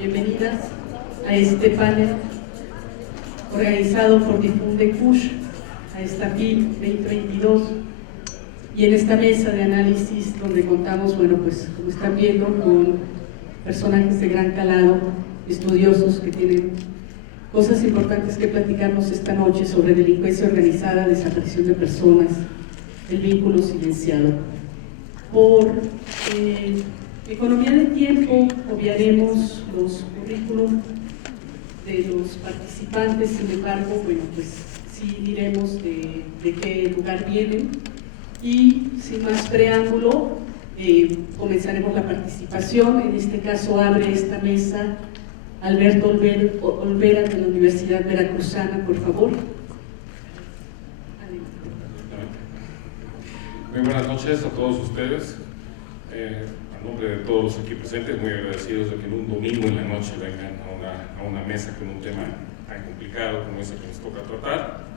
bienvenidas a este panel organizado por Difunde Kush, a esta PIL 2022, y en esta mesa de análisis donde contamos, bueno, pues como están viendo, con personajes de gran calado, estudiosos que tienen cosas importantes que platicarnos esta noche sobre delincuencia organizada, desaparición de personas, el vínculo silenciado. Por economía del tiempo, obviaremos los currículum de los participantes, sin embargo, bueno, pues sí diremos de qué lugar vienen, y sin más preámbulo, comenzaremos la participación. En este caso abre esta mesa Alberto Olvera, de la Universidad Veracruzana, por favor. Muy buenas noches a todos ustedes. A nombre de todos los aquí presentes, muy agradecidos de que en un domingo en la noche vengan a una mesa con un tema tan complicado como ese que nos toca tratar.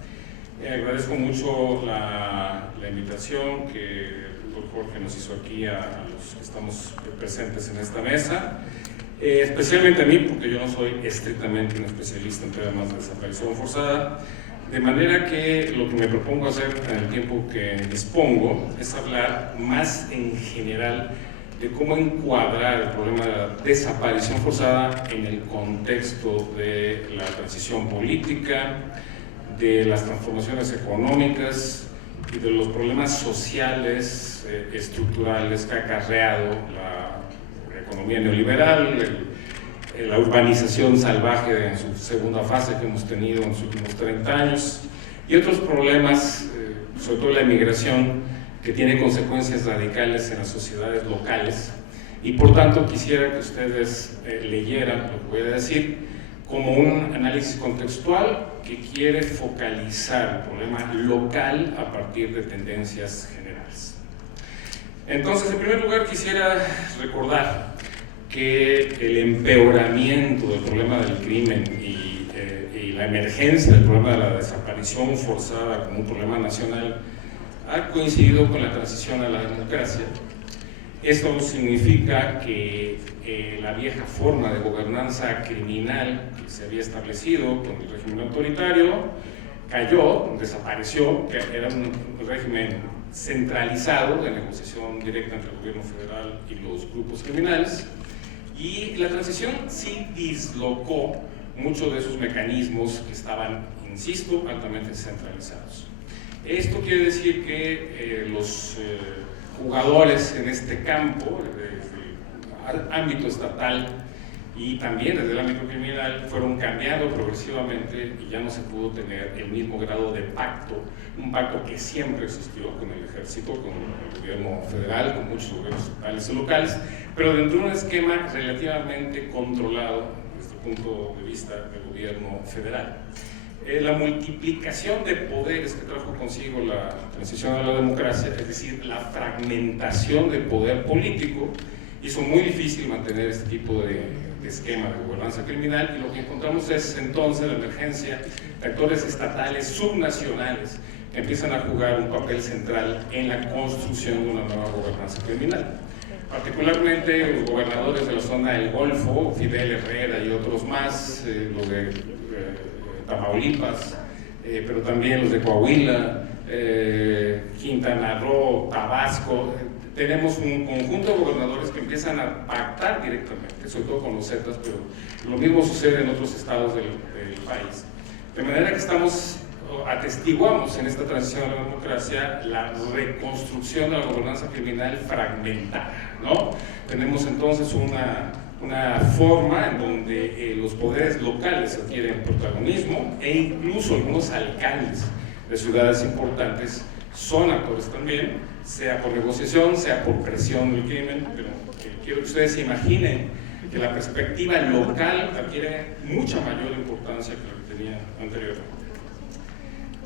Agradezco mucho la invitación que el doctor Jorge nos hizo aquí a los que estamos presentes en esta mesa, especialmente a mí, porque yo no soy estrictamente un especialista en temas de desaparición forzada. De manera que lo que me propongo hacer en el tiempo que dispongo es hablar más en general de cómo encuadrar el problema de la desaparición forzada en el contexto de la transición política, de las transformaciones económicas y de los problemas sociales, estructurales que ha acarreado la economía neoliberal, la urbanización salvaje en su segunda fase que hemos tenido en los últimos 30 años, y otros problemas, sobre todo la emigración, que tiene consecuencias radicales en las sociedades locales. Y por tanto quisiera que ustedes leyeran lo que voy a decir como un análisis contextual que quiere focalizar el problema local a partir de tendencias generales. Entonces, en primer lugar, quisiera recordar que el empeoramiento del problema del crimen y la emergencia del problema de la desaparición forzada como un problema nacional ha coincidido con la transición a la democracia. Esto significa que la vieja forma de gobernanza criminal que se había establecido con el régimen autoritario cayó, desapareció, que era un régimen centralizado de negociación directa entre el gobierno federal y los grupos criminales. Y la transición sí dislocó muchos de esos mecanismos que estaban, insisto, altamente centralizados. Esto quiere decir que los jugadores en este campo, desde el ámbito estatal y también desde el ámbito criminal, fueron cambiando progresivamente y ya no se pudo tener el mismo grado de pacto, un pacto que siempre existió con el ejército, con el gobierno federal, con muchos gobiernos estatales y locales, pero dentro de un esquema relativamente controlado desde el punto de vista del gobierno federal. La multiplicación de poderes que trajo consigo la transición a la democracia, es decir, la fragmentación del poder político, hizo muy difícil mantener este tipo de esquema de gobernanza criminal, y lo que encontramos es entonces la emergencia de actores estatales subnacionales que empiezan a jugar un papel central en la construcción de una nueva gobernanza criminal. Particularmente los gobernadores de la zona del Golfo, Fidel Herrera y otros más, los de Tamaulipas, pero también los de Coahuila, Quintana Roo, Tabasco. Tenemos un conjunto de gobernadores que empiezan a pactar directamente, sobre todo con los Zetas, pero lo mismo sucede en otros estados del país. De manera que atestiguamos en esta transición a la democracia la reconstrucción de la gobernanza criminal fragmentada, ¿no? Tenemos entonces una forma en donde los poderes locales adquieren protagonismo, e incluso algunos alcaldes de ciudades importantes son actores también, sea por negociación, sea por presión del crimen, pero quiero que ustedes se imaginen que la perspectiva local adquiere mucha mayor importancia que la que tenía anteriormente.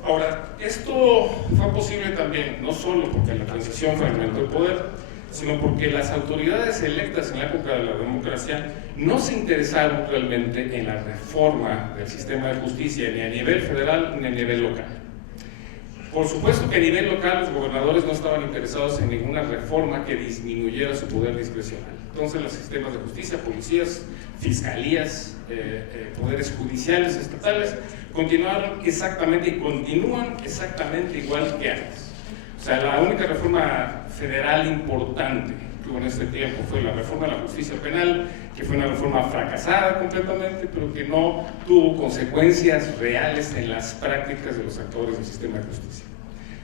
Ahora, esto fue posible también, no solo porque la transición fragmentó el poder, sino porque las autoridades electas en la época de la democracia no se interesaron realmente en la reforma del sistema de justicia ni a nivel federal ni a nivel local. Por supuesto que a nivel local los gobernadores no estaban interesados en ninguna reforma que disminuyera su poder discrecional. Entonces los sistemas de justicia, policías, fiscalías, poderes judiciales estatales continuaron exactamente y continúan exactamente igual que antes. O sea, la única reforma federal importante que hubo en este tiempo fue la reforma de la justicia penal, que fue una reforma fracasada completamente, pero que no tuvo consecuencias reales en las prácticas de los actores del sistema de justicia.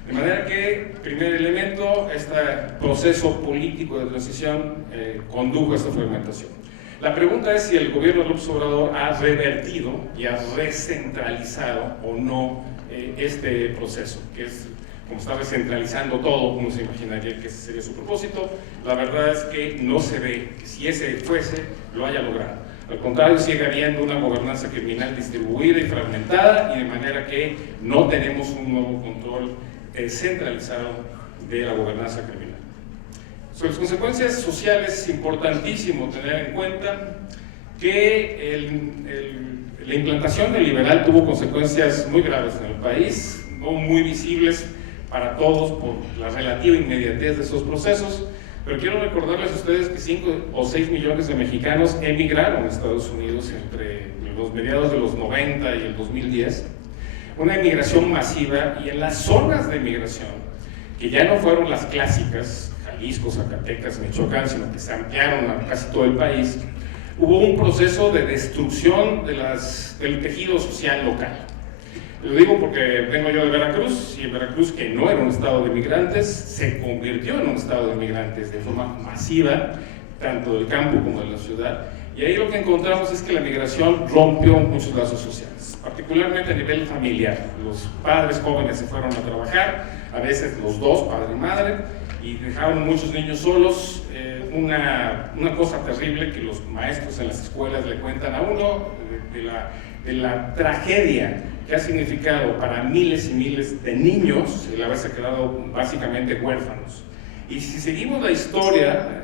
De manera que, primer elemento, este proceso político de transición condujo a esta fragmentación. La pregunta es si el gobierno de López Obrador ha revertido y ha recentralizado o no este proceso, que es, como está recentralizando todo, uno se imaginaría que ese sería su propósito. La verdad es que no se ve que si ese fuese, lo haya logrado. Al contrario, sigue habiendo una gobernanza criminal distribuida y fragmentada, y de manera que no tenemos un nuevo control centralizado de la gobernanza criminal. Sobre las consecuencias sociales es importantísimo tener en cuenta que la implantación del liberal tuvo consecuencias muy graves en el país, no muy visibles para todos por la relativa inmediatez de esos procesos, pero quiero recordarles a ustedes que 5 o 6 millones de mexicanos emigraron a Estados Unidos entre los mediados de los 90 y el 2010, una emigración masiva, y en las zonas de emigración, que ya no fueron las clásicas, Jalisco, Zacatecas, Michoacán, sino que se ampliaron a casi todo el país, hubo un proceso de destrucción del tejido social local. Lo digo porque vengo yo de Veracruz, y en Veracruz, que no era un estado de migrantes, se convirtió en un estado de migrantes de forma masiva, tanto del campo como de la ciudad, y ahí lo que encontramos es que la migración rompió muchos lazos sociales, particularmente a nivel familiar. Los padres jóvenes se fueron a trabajar, a veces los dos, padre y madre, y dejaron muchos niños solos. Una cosa terrible que los maestros en las escuelas le cuentan a uno de la tragedia que ha significado para miles y miles de niños el haberse quedado básicamente huérfanos. Y si seguimos la historia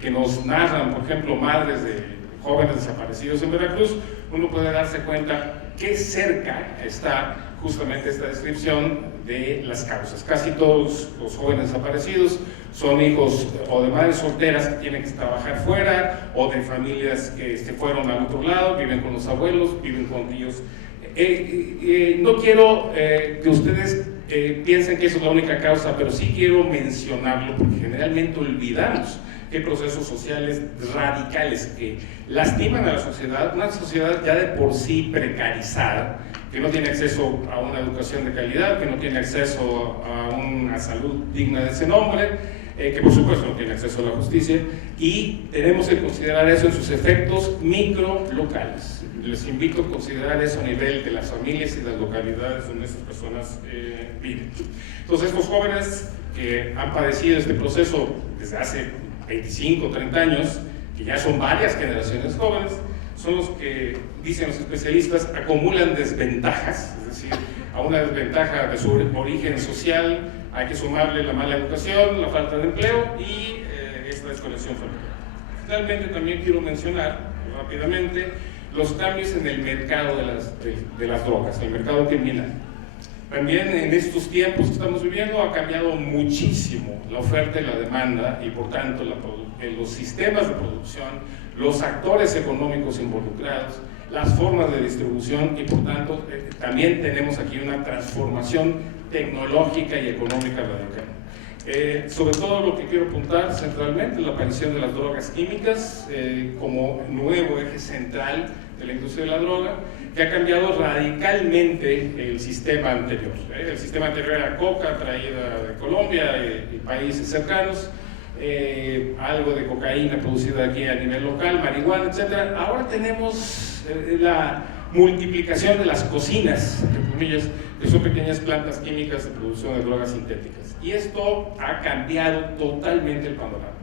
que nos narran, por ejemplo, madres de jóvenes desaparecidos en Veracruz, uno puede darse cuenta qué cerca está justamente esta descripción de las causas. Casi todos los jóvenes desaparecidos son hijos o de madres solteras que tienen que trabajar fuera, o de familias que se fueron al otro lado, viven con los abuelos, viven con tíos. No quiero que ustedes piensen que eso es la única causa, pero sí quiero mencionarlo porque generalmente olvidamos que hay procesos sociales radicales que lastiman a la sociedad, una sociedad ya de por sí precarizada, que no tiene acceso a una educación de calidad, que no tiene acceso a una salud digna de ese nombre, que por supuesto no tiene acceso a la justicia, y tenemos que considerar eso en sus efectos micro-locales. Les invito a considerar eso a nivel de las familias y las localidades donde estas personas viven. Entonces, estos jóvenes que han padecido este proceso desde hace 25, 30 años, que ya son varias generaciones jóvenes, son los que, dicen los especialistas, acumulan desventajas, es decir, a una desventaja de su origen social hay que sumarle la mala educación, la falta de empleo y esta desconexión familiar. Finalmente, también quiero mencionar rápidamente los cambios en el mercado de las drogas, el mercado criminal. También en estos tiempos que estamos viviendo ha cambiado muchísimo la oferta y la demanda, y por tanto los sistemas de producción, los actores económicos involucrados, las formas de distribución, y por tanto también tenemos aquí una transformación tecnológica y económica radical. Sobre todo lo que quiero apuntar centralmente es la aparición de las drogas químicas como nuevo eje central de la industria de la droga, que ha cambiado radicalmente el sistema anterior. El sistema anterior era coca traída de Colombia y países cercanos, algo de cocaína producida aquí a nivel local, marihuana, etc. Ahora tenemos la multiplicación de las cocinas, entre comillas, que son pequeñas plantas químicas de producción de drogas sintéticas. Y esto ha cambiado totalmente el panorama,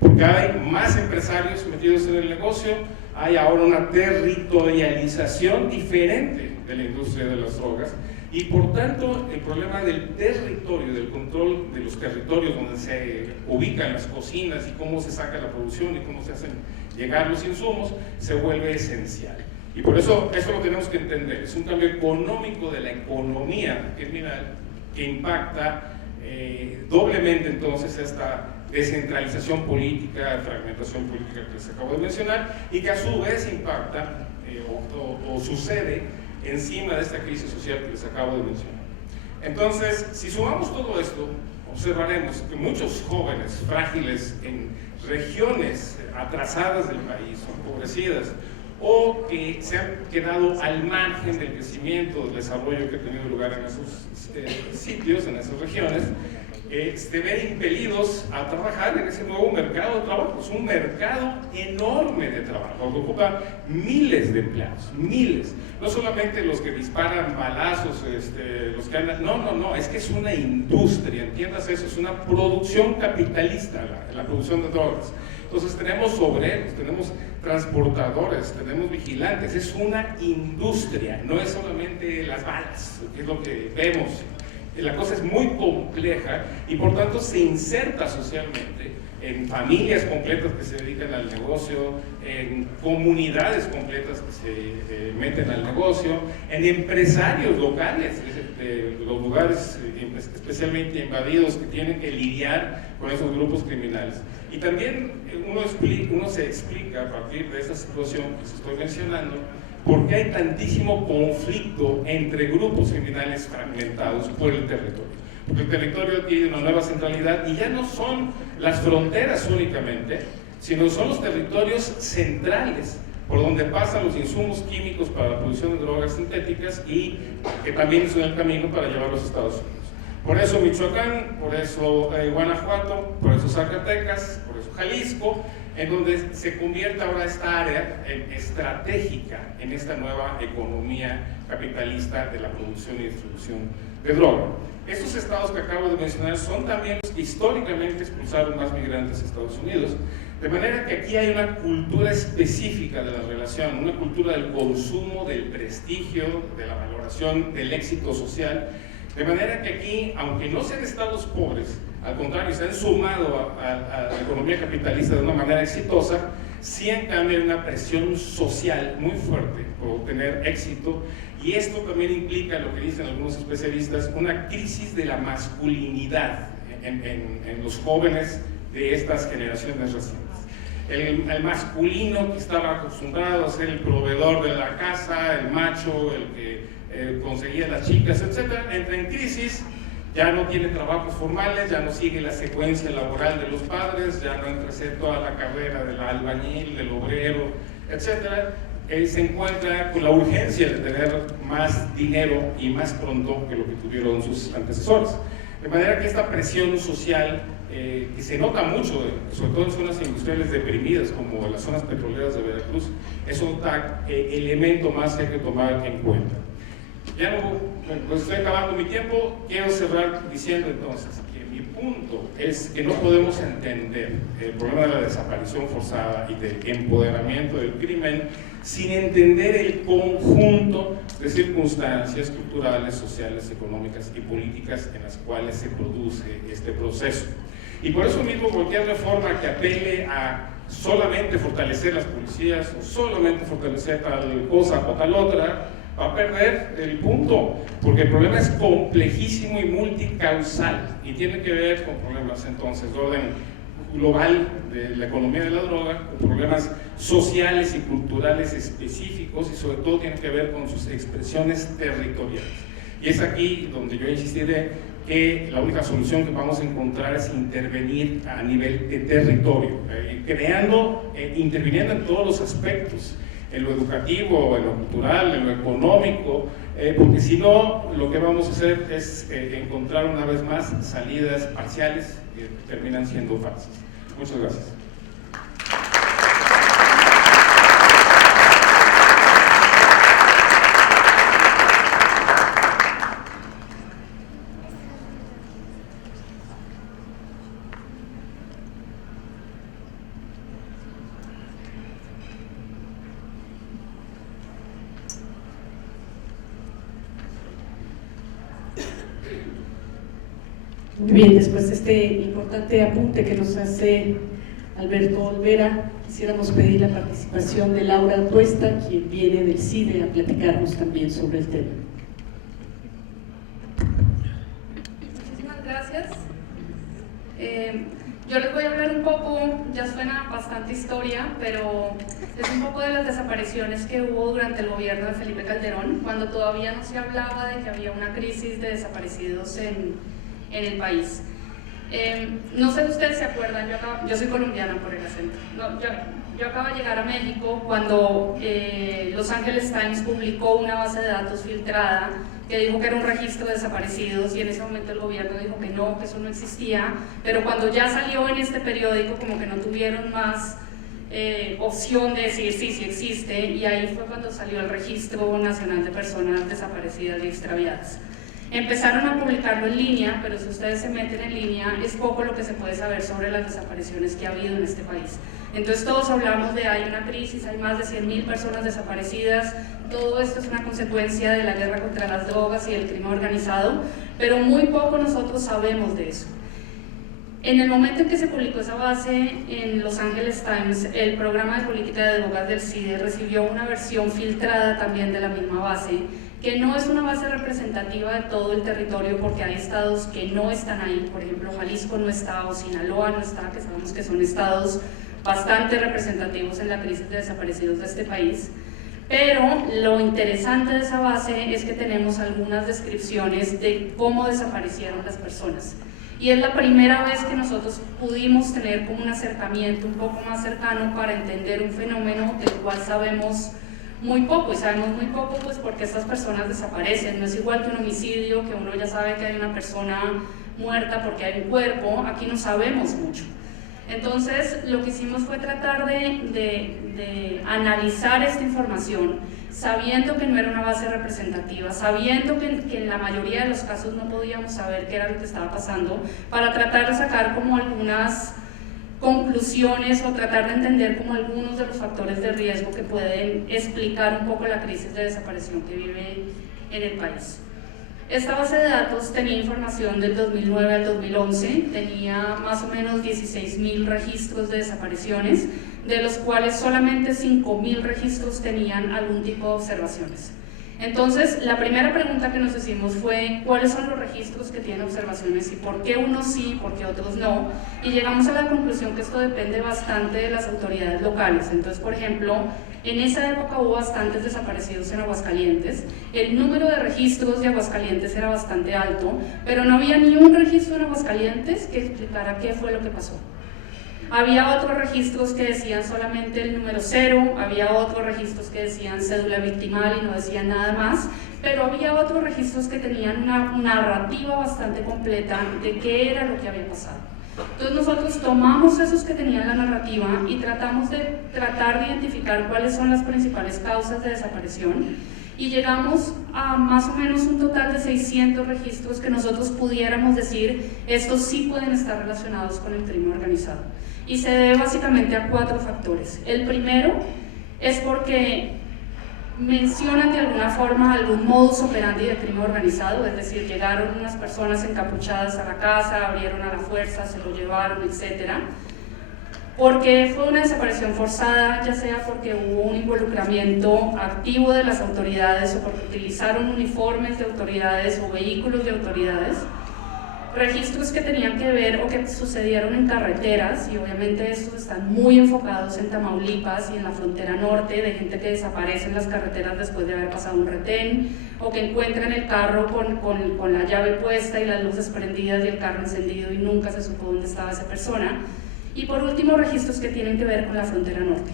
porque hay más empresarios metidos en el negocio, hay ahora una territorialización diferente de la industria de las drogas, y por tanto el problema del territorio, del control de los territorios donde se ubican las cocinas y cómo se saca la producción y cómo se hacen llegar los insumos, se vuelve esencial. Y por eso lo tenemos que entender, es un cambio económico de la economía criminal que impacta doblemente entonces esta descentralización política, fragmentación política que les acabo de mencionar, y que a su vez impacta o sucede encima de esta crisis social que les acabo de mencionar. Entonces, si sumamos todo esto, observaremos que muchos jóvenes frágiles en regiones atrasadas del país, empobrecidas, o que se han quedado al margen del crecimiento, del desarrollo que ha tenido lugar en esos sitios, en esas regiones, se ven impelidos a trabajar en ese nuevo mercado de trabajo. Es un mercado enorme de trabajo, que ocupa miles de empleados, miles. No solamente los que disparan balazos, los que andan, no, es que es una industria, entiendas eso, es una producción capitalista, la producción de drogas. Entonces tenemos obreros, tenemos transportadores, tenemos vigilantes, es una industria, no es solamente las balas, que es lo que vemos. La cosa es muy compleja y por tanto se inserta socialmente en familias completas que se dedican al negocio, en comunidades completas que se meten al negocio, en empresarios locales de los lugares especialmente invadidos que tienen que lidiar con esos grupos criminales. Y también uno se explica a partir de esta situación que les estoy mencionando por qué hay tantísimo conflicto entre grupos criminales fragmentados por el territorio. Porque el territorio tiene una nueva centralidad y ya no son las fronteras únicamente, sino son los territorios centrales por donde pasan los insumos químicos para la producción de drogas sintéticas y que también son el camino para llevarlos a Estados Unidos. Por eso Michoacán, por eso Guanajuato, por eso Zacatecas, por eso Jalisco, en donde se convierte ahora esta área estratégica en esta nueva economía capitalista de la producción y distribución de droga. Estos estados que acabo de mencionar son también los que históricamente expulsaron más migrantes a Estados Unidos, de manera que aquí hay una cultura específica de la relación, una cultura del consumo, del prestigio, de la valoración, del éxito social, de manera que aquí, aunque no sean estados pobres, al contrario, se han sumado a la economía capitalista de una manera exitosa, sí en cambio hay una presión social muy fuerte por obtener éxito, y esto también implica, lo que dicen algunos especialistas, una crisis de la masculinidad en los jóvenes de estas generaciones recientes. El masculino que estaba acostumbrado a ser el proveedor de la casa, el macho, el que conseguía las chicas, etc., entra en crisis. Ya no tiene trabajos formales, ya no sigue la secuencia laboral de los padres, ya no entra a hacer toda la carrera del albañil, del obrero, etc. Él se encuentra con la urgencia de tener más dinero y más pronto que lo que tuvieron sus antecesores. De manera que esta presión social, que se nota mucho, sobre todo en zonas industriales deprimidas como las zonas petroleras de Veracruz, es otro elemento más que hay que tomar en cuenta. Ya no, pues estoy acabando mi tiempo. Quiero cerrar diciendo entonces que mi punto es que no podemos entender el problema de la desaparición forzada y del empoderamiento del crimen sin entender el conjunto de circunstancias culturales, sociales, económicas y políticas en las cuales se produce este proceso. Y por eso mismo cualquier reforma que apele a solamente fortalecer las policías o solamente fortalecer tal cosa o tal otra va a perder el punto, porque el problema es complejísimo y multicausal y tiene que ver con problemas entonces de orden global de la economía de la droga, con problemas sociales y culturales específicos y sobre todo tiene que ver con sus expresiones territoriales. Y es aquí donde yo insistiré que la única solución que vamos a encontrar es intervenir a nivel de territorio, interviniendo en todos los aspectos, en lo educativo, en lo cultural, en lo económico, porque si no, lo que vamos a hacer es encontrar una vez más salidas parciales que terminan siendo falsas. Muchas gracias. Muy bien, después de este importante apunte que nos hace Alberto Olvera, quisiéramos pedir la participación de Laura Tuesta, quien viene del CIDE a platicarnos también sobre el tema. Yo les voy a hablar un poco, ya suena bastante historia, pero es un poco de las desapariciones que hubo durante el gobierno de Felipe Calderón, cuando todavía no se hablaba de que había una crisis de desaparecidos en el país. No sé si ustedes se acuerdan, yo soy colombiana por el acento. No, yo acabo de llegar a México cuando Los Angeles Times publicó una base de datos filtrada que dijo que era un registro de desaparecidos, y en ese momento el gobierno dijo que no, que eso no existía, pero cuando ya salió en este periódico como que no tuvieron más opción de decir sí, sí existe, y ahí fue cuando salió el Registro Nacional de Personas Desaparecidas y Extraviadas. Empezaron a publicarlo en línea, pero si ustedes se meten en línea es poco lo que se puede saber sobre las desapariciones que ha habido en este país. Entonces todos hablamos de hay una crisis, hay más de 100.000 personas desaparecidas, todo esto es una consecuencia de la guerra contra las drogas y el crimen organizado, pero muy poco nosotros sabemos de eso. En el momento en que se publicó esa base en Los Angeles Times, el programa de política de drogas del CIDE recibió una versión filtrada también de la misma base, que no es una base representativa de todo el territorio porque hay estados que no están ahí, por ejemplo Jalisco no está o Sinaloa no está, que sabemos que son estados bastante representativos en la crisis de desaparecidos de este país. Pero lo interesante de esa base es que tenemos algunas descripciones de cómo desaparecieron las personas. Y es la primera vez que nosotros pudimos tener como un acercamiento un poco más cercano para entender un fenómeno del cual sabemos muy poco, y sabemos muy poco pues porque estas personas desaparecen. No es igual que un homicidio, que uno ya sabe que hay una persona muerta porque hay un cuerpo. Aquí no sabemos mucho. Entonces lo que hicimos fue tratar de analizar esta información, sabiendo que no era una base representativa, sabiendo que en la mayoría de los casos no podíamos saber qué era lo que estaba pasando, para tratar de sacar como algunas conclusiones o tratar de entender como algunos de los factores de riesgo que pueden explicar un poco la crisis de desaparición que vive en el país. Esta base de datos tenía información del 2009 al 2011, tenía más o menos 16.000 registros de desapariciones, de los cuales solamente 5.000 registros tenían algún tipo de observaciones. Entonces, la primera pregunta que nos hicimos fue ¿cuáles son los registros que tienen observaciones y por qué unos sí y por qué otros no? Y llegamos a la conclusión que esto depende bastante de las autoridades locales. Entonces, por ejemplo, en esa época hubo bastantes desaparecidos en Aguascalientes, el número de registros de Aguascalientes era bastante alto, pero no había ni un registro en Aguascalientes que explicara qué fue lo que pasó. Había otros registros que decían solamente el número 0, había otros registros que decían cédula victimal y no decían nada más, pero había otros registros que tenían una narrativa bastante completa de qué era lo que había pasado. Entonces nosotros tomamos esos que tenían la narrativa y tratamos de identificar cuáles son las principales causas de desaparición, y llegamos a más o menos un total de 600 registros que nosotros pudiéramos decir estos sí pueden estar relacionados con el crimen organizado. Y se debe básicamente a 4 factores. El primero es porque mencionan de alguna forma algún modus operandi de crimen organizado, es decir, llegaron unas personas encapuchadas a la casa, abrieron a la fuerza, se lo llevaron, etcétera. Porque fue una desaparición forzada, ya sea porque hubo un involucramiento activo de las autoridades o porque utilizaron uniformes de autoridades o vehículos de autoridades. Registros que tenían que ver o que sucedieron en carreteras, y obviamente estos están muy enfocados en Tamaulipas y en la frontera norte, de gente que desaparece en las carreteras después de haber pasado un retén, o que encuentran el carro con la llave puesta y las luces prendidas y el carro encendido y nunca se supo dónde estaba esa persona. Y por último, registros que tienen que ver con la frontera norte.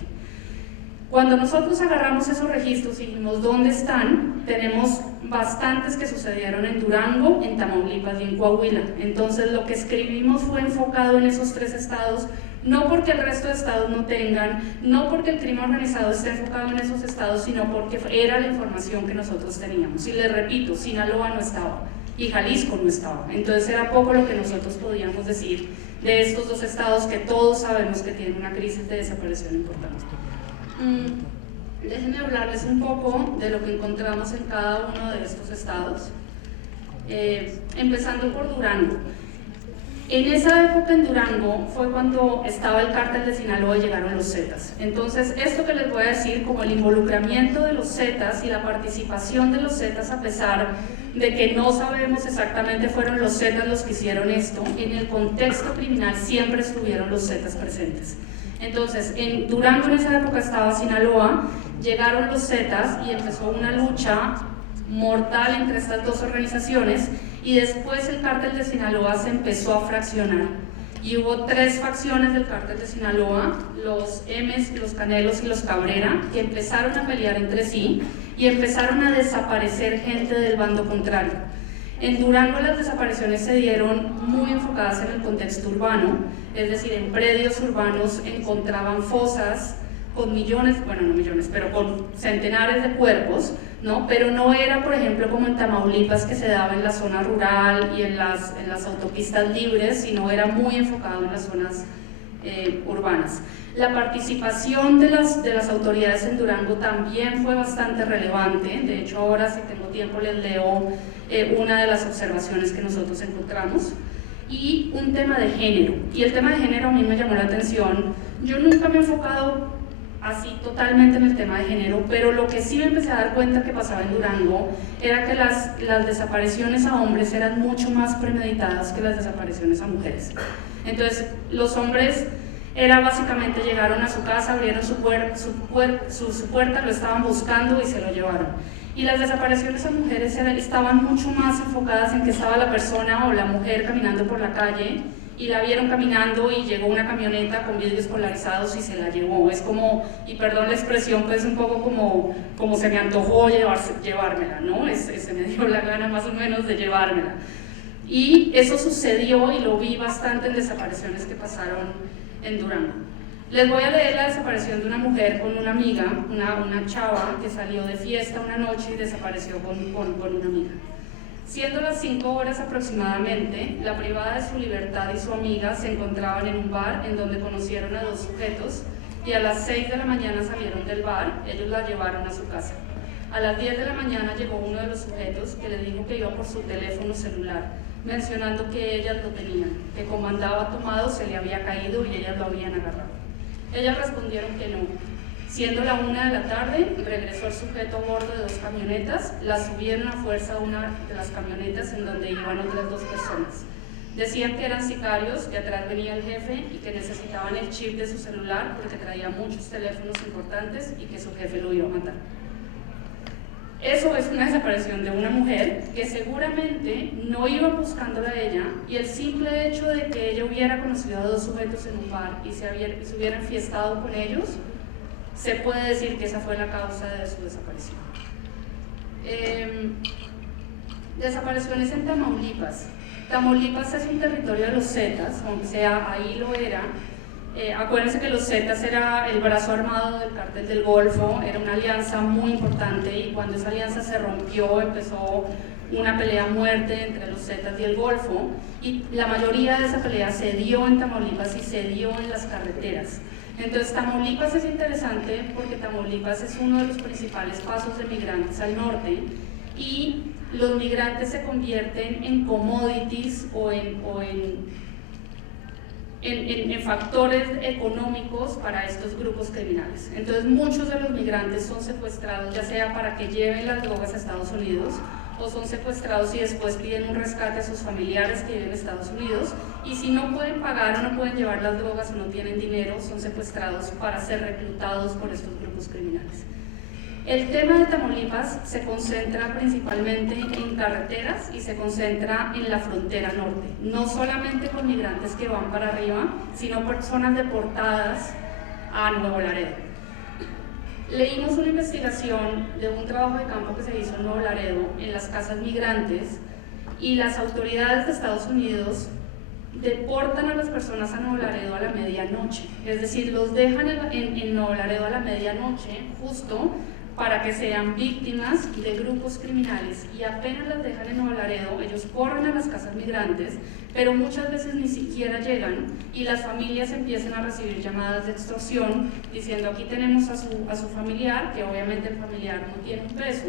Cuando nosotros agarramos esos registros y dijimos dónde están, tenemos bastantes que sucedieron en Durango, en Tamaulipas y en Coahuila. Entonces lo que escribimos fue enfocado en esos 3 estados, no porque el resto de estados no tengan, no porque el crimen organizado esté enfocado en esos estados, sino porque era la información que nosotros teníamos. Y les repito, Sinaloa no estaba y Jalisco no estaba. Entonces era poco lo que nosotros podíamos decir de estos 2 estados que todos sabemos que tienen una crisis de desaparición importante. Déjenme hablarles un poco de lo que encontramos en cada uno de estos estados, empezando por Durango. En esa época en Durango fue cuando estaba el cártel de Sinaloa y llegaron los Zetas. Entonces, esto que les voy a decir, como el involucramiento de los Zetas y la participación de los Zetas, a pesar de que no sabemos exactamente fueron los Zetas los que hicieron esto, en el contexto criminal siempre estuvieron los Zetas presentes. Entonces, en Durango en esa época estaba Sinaloa, llegaron los Zetas y empezó una lucha mortal entre estas dos organizaciones, y después el cártel de Sinaloa se empezó a fraccionar y hubo 3 facciones del cártel de Sinaloa, los M's, los Canelos y los Cabrera, que empezaron a pelear entre sí y empezaron a desaparecer gente del bando contrario. En Durango las desapariciones se dieron muy enfocadas en el contexto urbano, es decir, en predios urbanos encontraban fosas con millones, bueno, no millones, pero con centenares de cuerpos, ¿no? Pero no era, por ejemplo, como en Tamaulipas, que se daba en la zona rural y en las autopistas libres, sino era muy enfocado en las zonas urbanas. La participación de las autoridades en Durango también fue bastante relevante. De hecho, ahora, si tengo tiempo, les leo una de las observaciones que nosotros encontramos. Y un tema de género. Y el tema de género a mí me llamó la atención. Yo nunca me he enfocado así totalmente en el tema de género, pero lo que sí me empecé a dar cuenta que pasaba en Durango era que las desapariciones a hombres eran mucho más premeditadas que las desapariciones a mujeres. Entonces, los hombres era básicamente llegaron a su casa, abrieron su puerta, lo estaban buscando y se lo llevaron. Y las desapariciones a mujeres estaban mucho más enfocadas en que estaba la persona o la mujer caminando por la calle y la vieron caminando y llegó una camioneta con vidrios polarizados y se la llevó. Es como, y perdón la expresión, pues un poco como se me antojó llevármela, ¿no? Se me dio la gana más o menos de llevármela. Y eso sucedió y lo vi bastante en desapariciones que pasaron en Durango. Les voy a leer la desaparición de una mujer con una amiga, una chava que salió de fiesta una noche y desapareció con una amiga. Siendo las 5 horas aproximadamente, la privada de su libertad y su amiga se encontraban en un bar en donde conocieron a 2 sujetos y a las 6 de la mañana salieron del bar, ellos la llevaron a su casa. A las 10 de la mañana llegó uno de los sujetos que le dijo que iba por su teléfono celular, mencionando que ellas lo tenían, que como andaba tomado se le había caído y ellas lo habían agarrado. Ellas respondieron que no. Siendo la 1 de la tarde, regresó el sujeto a bordo de 2 camionetas, la subieron a fuerza a una de las camionetas en donde iban otras 2 personas. Decían que eran sicarios, que atrás venía el jefe y que necesitaban el chip de su celular porque traía muchos teléfonos importantes y que su jefe lo iba a matar. Eso es una desaparición de una mujer que seguramente no iba buscándola a ella, y el simple hecho de que ella hubiera conocido a 2 sujetos en un bar y se hubiera enfiestado con ellos, se puede decir que esa fue la causa de su desaparición. Desapariciones en Tamaulipas. Tamaulipas es un territorio de los Zetas, aunque sea ahí lo era. Acuérdense que los Zetas era el brazo armado del cártel del Golfo, era una alianza muy importante, y cuando esa alianza se rompió empezó una pelea a muerte entre los Zetas y el Golfo, y la mayoría de esa pelea se dio en Tamaulipas y se dio en las carreteras. Entonces Tamaulipas es interesante porque Tamaulipas es uno de los principales pasos de migrantes al norte, y los migrantes se convierten en commodities o en factores económicos para estos grupos criminales. Entonces muchos de los migrantes son secuestrados, ya sea para que lleven las drogas a Estados Unidos, o son secuestrados y después piden un rescate a sus familiares que viven en Estados Unidos, y si no pueden pagar o no pueden llevar las drogas o no tienen dinero, son secuestrados para ser reclutados por estos grupos criminales. El tema de Tamaulipas se concentra principalmente en carreteras y se concentra en la frontera norte, no solamente con migrantes que van para arriba, sino personas deportadas a Nuevo Laredo. Leímos una investigación de un trabajo de campo que se hizo en Nuevo Laredo, en las casas migrantes, y las autoridades de Estados Unidos deportan a las personas a Nuevo Laredo a la medianoche, es decir, los dejan en Nuevo Laredo a la medianoche, justo para que sean víctimas de grupos criminales, y apenas las dejan en Nuevo Laredo, ellos corren a las casas migrantes, pero muchas veces ni siquiera llegan, y las familias empiezan a recibir llamadas de extorsión diciendo: aquí tenemos a su familiar, que obviamente el familiar no tiene un peso,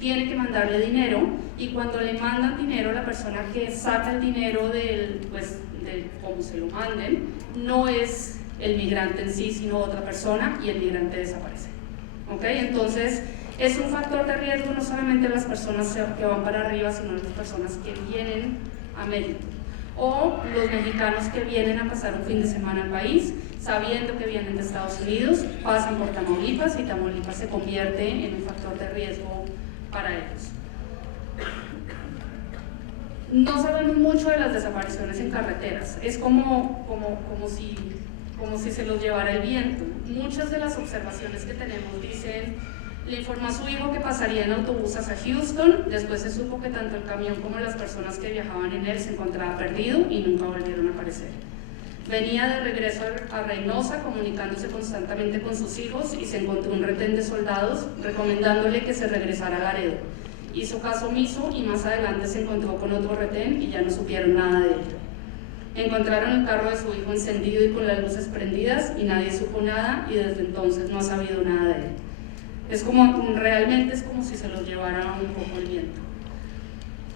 tiene que mandarle dinero, y cuando le mandan dinero, la persona que saca el dinero de cómo se lo manden, no es el migrante en sí, sino otra persona, y el migrante desaparece. ¿Ok? Entonces, es un factor de riesgo no solamente las personas que van para arriba, sino las personas que vienen a Mérida, o los mexicanos que vienen a pasar un fin de semana al país, sabiendo que vienen de Estados Unidos, pasan por Tamaulipas y Tamaulipas se convierte en un factor de riesgo para ellos. No sabemos mucho de las desapariciones en carreteras, es como si se los llevara el viento. Muchas de las observaciones que tenemos dicen: le informó a su hijo que pasaría en autobús hacia Houston, después se supo que tanto el camión como las personas que viajaban en él se encontraban perdidos y nunca volvieron a aparecer. Venía de regreso a Reynosa comunicándose constantemente con sus hijos y se encontró un retén de soldados recomendándole que se regresara a Laredo. Hizo caso omiso y más adelante se encontró con otro retén y ya no supieron nada de él. Encontraron el carro de su hijo encendido y con las luces prendidas y nadie supo nada y desde entonces no ha sabido nada de él. Realmente es como si se los llevara un poco el viento.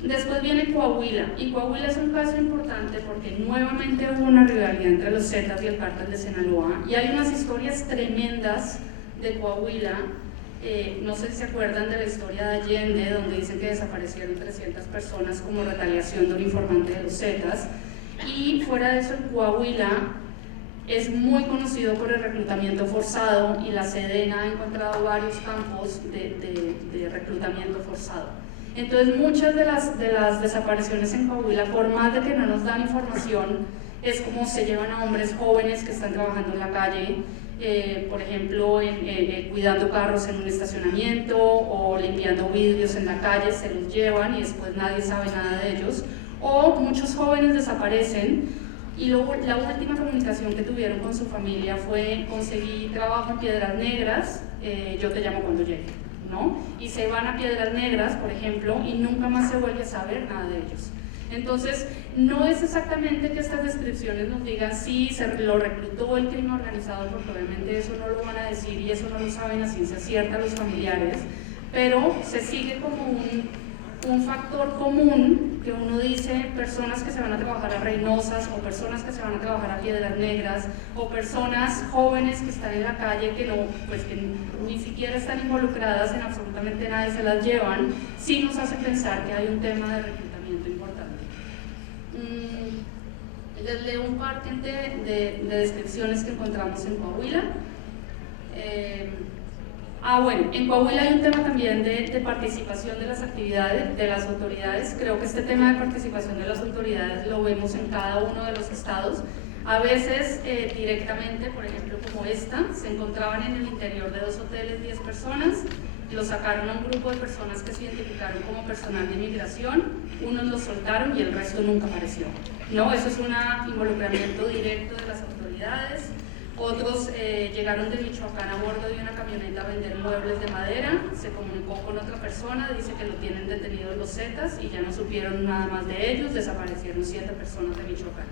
Después viene Coahuila, y Coahuila es un caso importante porque nuevamente hubo una rivalidad entre los Zetas y el cártel de Sinaloa, y hay unas historias tremendas de Coahuila. No sé si se acuerdan de la historia de Allende, donde dicen que desaparecieron 300 personas como retaliación de un informante de los Zetas, y fuera de eso en Coahuila es muy conocido por el reclutamiento forzado, y la Sedena ha encontrado varios campos de reclutamiento forzado. Entonces muchas de las desapariciones en Coahuila, por más de que no nos dan información, es como se llevan a hombres jóvenes que están trabajando en la calle, por ejemplo, cuidando carros en un estacionamiento o limpiando vidrios en la calle, se los llevan y después nadie sabe nada de ellos, o muchos jóvenes desaparecen y luego la última comunicación que tuvieron con su familia fue: conseguí trabajo en Piedras Negras, yo te llamo cuando llegue, ¿no? Y se van a Piedras Negras, por ejemplo, y nunca más se vuelve a saber nada de ellos. Entonces, no es exactamente que estas descripciones nos digan si se lo reclutó el crimen organizado, porque obviamente eso no lo van a decir y eso no lo saben a ciencia cierta los familiares, pero se sigue como un factor común que uno dice: personas que se van a trabajar a Reynosas, o personas que se van a trabajar a Piedras Negras, o personas jóvenes que están en la calle que ni siquiera están involucradas en absolutamente nada y se las llevan, sí nos hace pensar que hay un tema de reclutamiento importante. Les leo un par de descripciones que encontramos en Coahuila. Bueno, en Coahuila hay un tema también de participación de las actividades de las autoridades. Creo que este tema de participación de las autoridades lo vemos en cada uno de los estados. A veces directamente, por ejemplo como esta, se encontraban en el interior de 2 hoteles 10 personas, lo sacaron a un grupo de personas que se identificaron como personal de inmigración, unos los soltaron y el resto nunca apareció, ¿no? Eso es un involucramiento directo de las autoridades. Otros llegaron de Michoacán a bordo de una camioneta a vender muebles de madera, se comunicó con otra persona, dice que lo tienen detenidos los Zetas y ya no supieron nada más de ellos, desaparecieron 7 personas de Michoacán.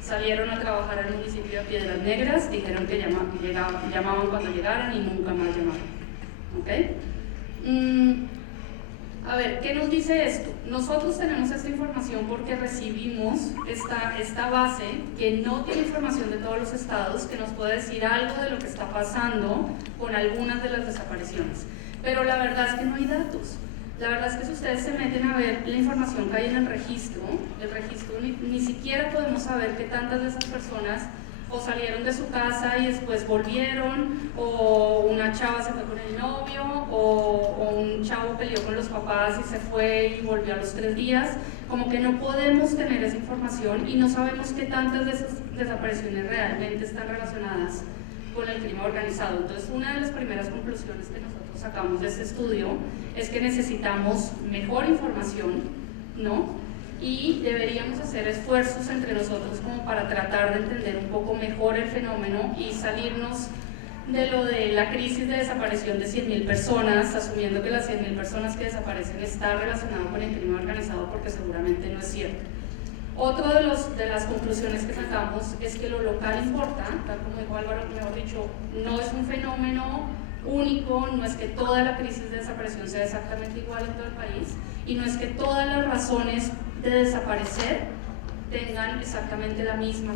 Salieron a trabajar al municipio de Piedras Negras, dijeron que llamaban cuando llegaran y nunca más llamaron. ¿Okay? A ver, ¿qué nos dice esto? Nosotros tenemos esta información porque recibimos esta base que no tiene información de todos los estados, que nos puede decir algo de lo que está pasando con algunas de las desapariciones. Pero la verdad es que no hay datos. La verdad es que si ustedes se meten a ver la información que hay en el registro ni siquiera podemos saber que tantas de esas personas o salieron de su casa y después volvieron, o una chava se fue con el novio, o un chavo peleó con los papás y se fue y volvió a los 3 días. Como que no podemos tener esa información y no sabemos qué tantas de esas desapariciones realmente están relacionadas con el crimen organizado. Entonces, una de las primeras conclusiones que nosotros sacamos de este estudio es que necesitamos mejor información, ¿no? Y deberíamos hacer esfuerzos entre nosotros como para tratar de entender un poco mejor el fenómeno y salirnos de lo de la crisis de desaparición de 100.000 personas, asumiendo que las 100.000 personas que desaparecen está relacionado con el crimen organizado, porque seguramente no es cierto. Otra de las conclusiones que sacamos es que lo local importa, tal como dijo Álvaro, mejor dicho, no es un fenómeno único, no es que toda la crisis de desaparición sea exactamente igual en todo el país, y no es que todas las razones de desaparecer tengan exactamente la misma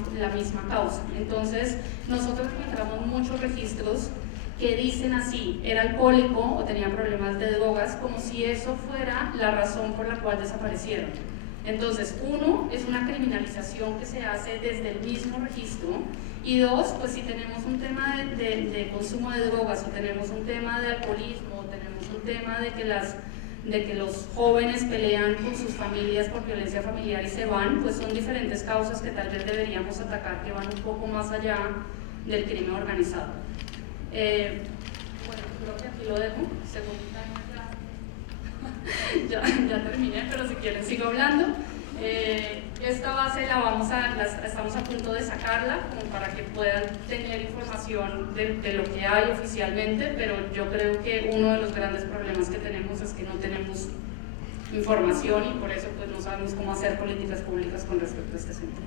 causa. Entonces, nosotros encontramos muchos registros que dicen así, era alcohólico o tenía problemas de drogas, como si eso fuera la razón por la cual desaparecieron. Entonces, uno, es una criminalización que se hace desde el mismo registro, y dos, pues si tenemos un tema de consumo de drogas, o tenemos un tema de alcoholismo, o tenemos un tema de que los jóvenes pelean con sus familias por violencia familiar y se van, pues son diferentes causas que tal vez deberíamos atacar, que van un poco más allá del crimen organizado. Bueno, creo que aquí lo dejo, ya terminé, pero si quieren sigo hablando. Esta base estamos a punto de sacarla, como para que puedan tener información de lo que hay oficialmente, pero yo creo que uno de los grandes problemas que tenemos es que no tenemos información y por eso pues no sabemos cómo hacer políticas públicas con respecto a este sentido.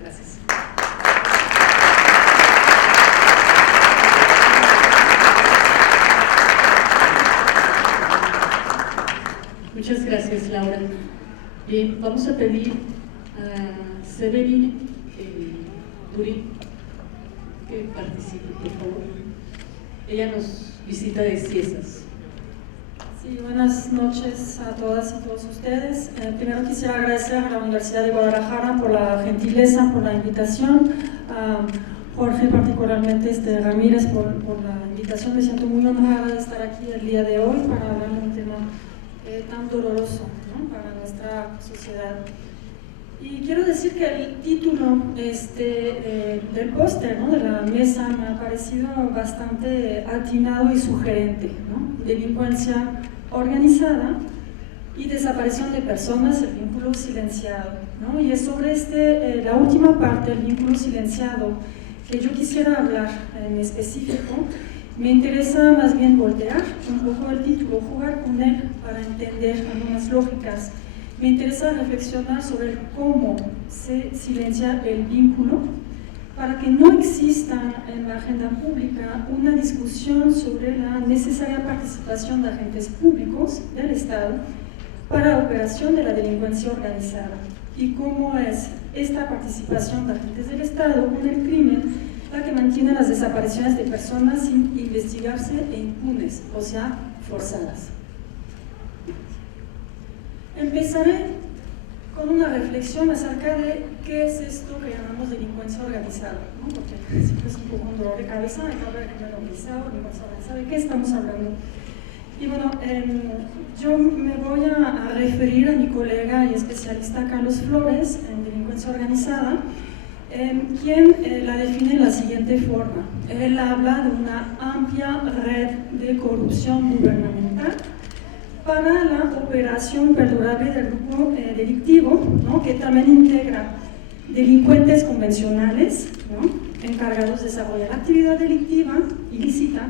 Gracias. Muchas gracias, Laura. Bien, vamos a pedir a Severin Turín que participe, por favor. Ella nos visita de Ciesas. Sí, buenas noches a todas y todos ustedes. Primero quisiera agradecer a la Universidad de Guadalajara por la gentileza, por la invitación. A Jorge, particularmente Ramírez, por la invitación. Me siento muy honrada de estar aquí el día de hoy para hablar de un tema tan doloroso, ¿no?, para nuestra sociedad. Y quiero decir que el título del póster, ¿no?, de la mesa me ha parecido bastante atinado y sugerente, ¿no? Delincuencia organizada y desaparición de personas, el vínculo silenciado, ¿no? Y es sobre la última parte, el vínculo silenciado, que yo quisiera hablar en específico. Me interesa más bien voltear un poco el título, jugar con él para entender algunas lógicas. Me interesa reflexionar sobre cómo se silencia el vínculo para que no exista en la agenda pública una discusión sobre la necesaria participación de agentes públicos del Estado para la operación de la delincuencia organizada y cómo es esta participación de agentes del Estado con el crimen la que mantiene las desapariciones de personas sin investigarse e impunes, o sea, forzadas. Empezaré con una reflexión acerca de qué es esto que llamamos delincuencia organizada, ¿no? Porque siempre es un poco un dolor de cabeza, hay que hablar de crimen organizado, delincuencia organizada, ¿de qué estamos hablando? Y bueno, yo me voy a referir a mi colega y especialista Carlos Flores en delincuencia organizada, quien la define de la siguiente forma. Él habla de una amplia red de corrupción gubernamental para la operación perdurable del grupo delictivo, ¿no?, que también integra delincuentes convencionales, ¿no?, encargados de desarrollar actividad delictiva ilícita,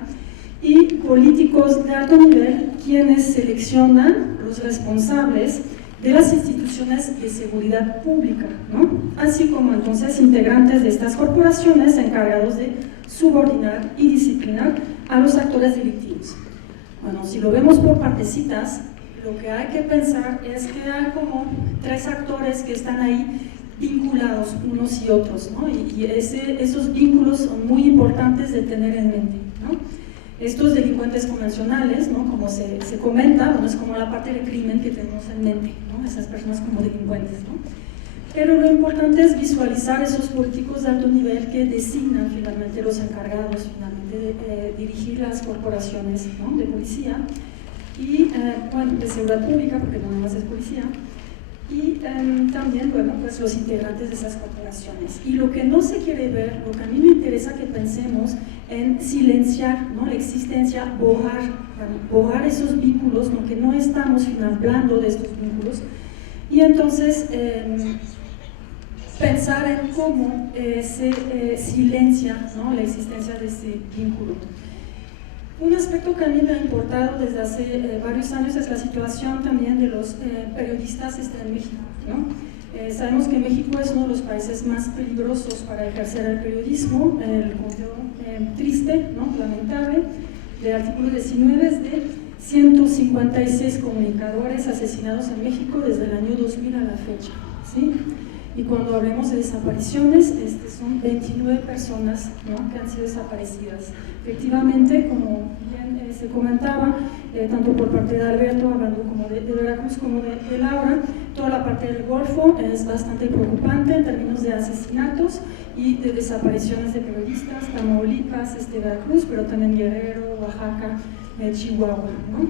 y políticos de alto nivel, quienes seleccionan los responsables de las instituciones de seguridad pública, ¿no?, así como entonces integrantes de estas corporaciones encargados de subordinar y disciplinar a los actores delictivos. Bueno, si lo vemos por partecitas, lo que hay que pensar es que hay como tres actores que están ahí vinculados unos y otros, ¿no? Y esos vínculos son muy importantes de tener en mente, ¿no? Estos delincuentes convencionales, ¿no?, como se comenta, bueno, es como la parte del crimen que tenemos en mente, ¿no?, esas personas como delincuentes, ¿no? Pero lo importante es visualizar esos políticos de alto nivel que designan finalmente los encargados finalmente de dirigir las corporaciones, ¿no?, de policía y bueno, de seguridad pública, porque no nada más es policía, y también, bueno, pues los integrantes de esas corporaciones. Y lo que no se quiere ver, lo que a mí me interesa que pensemos en silenciar, ¿no?, la existencia, borrar esos vínculos, ¿no?, que no estamos hablando de estos vínculos, y entonces pensar en cómo se silencia, ¿no?, la existencia de ese vínculo. Un aspecto que a mí me ha importado desde hace varios años es la situación también de los periodistas en México, ¿no? Sabemos que México es uno de los países más peligrosos para ejercer el periodismo. El conteo triste, ¿no?, lamentable, del artículo 19 es de 156 comunicadores asesinados en México desde el año 2000 a la fecha, ¿sí? Y cuando hablemos de desapariciones, son 29 personas, ¿no?, que han sido desaparecidas. Efectivamente, como bien se comentaba, tanto por parte de Alberto, hablando como de Veracruz, como de Laura, toda la parte del Golfo es bastante preocupante en términos de asesinatos y de desapariciones de periodistas, Tamaulipas, Veracruz, pero también Guerrero, Oaxaca, Chihuahua, ¿no?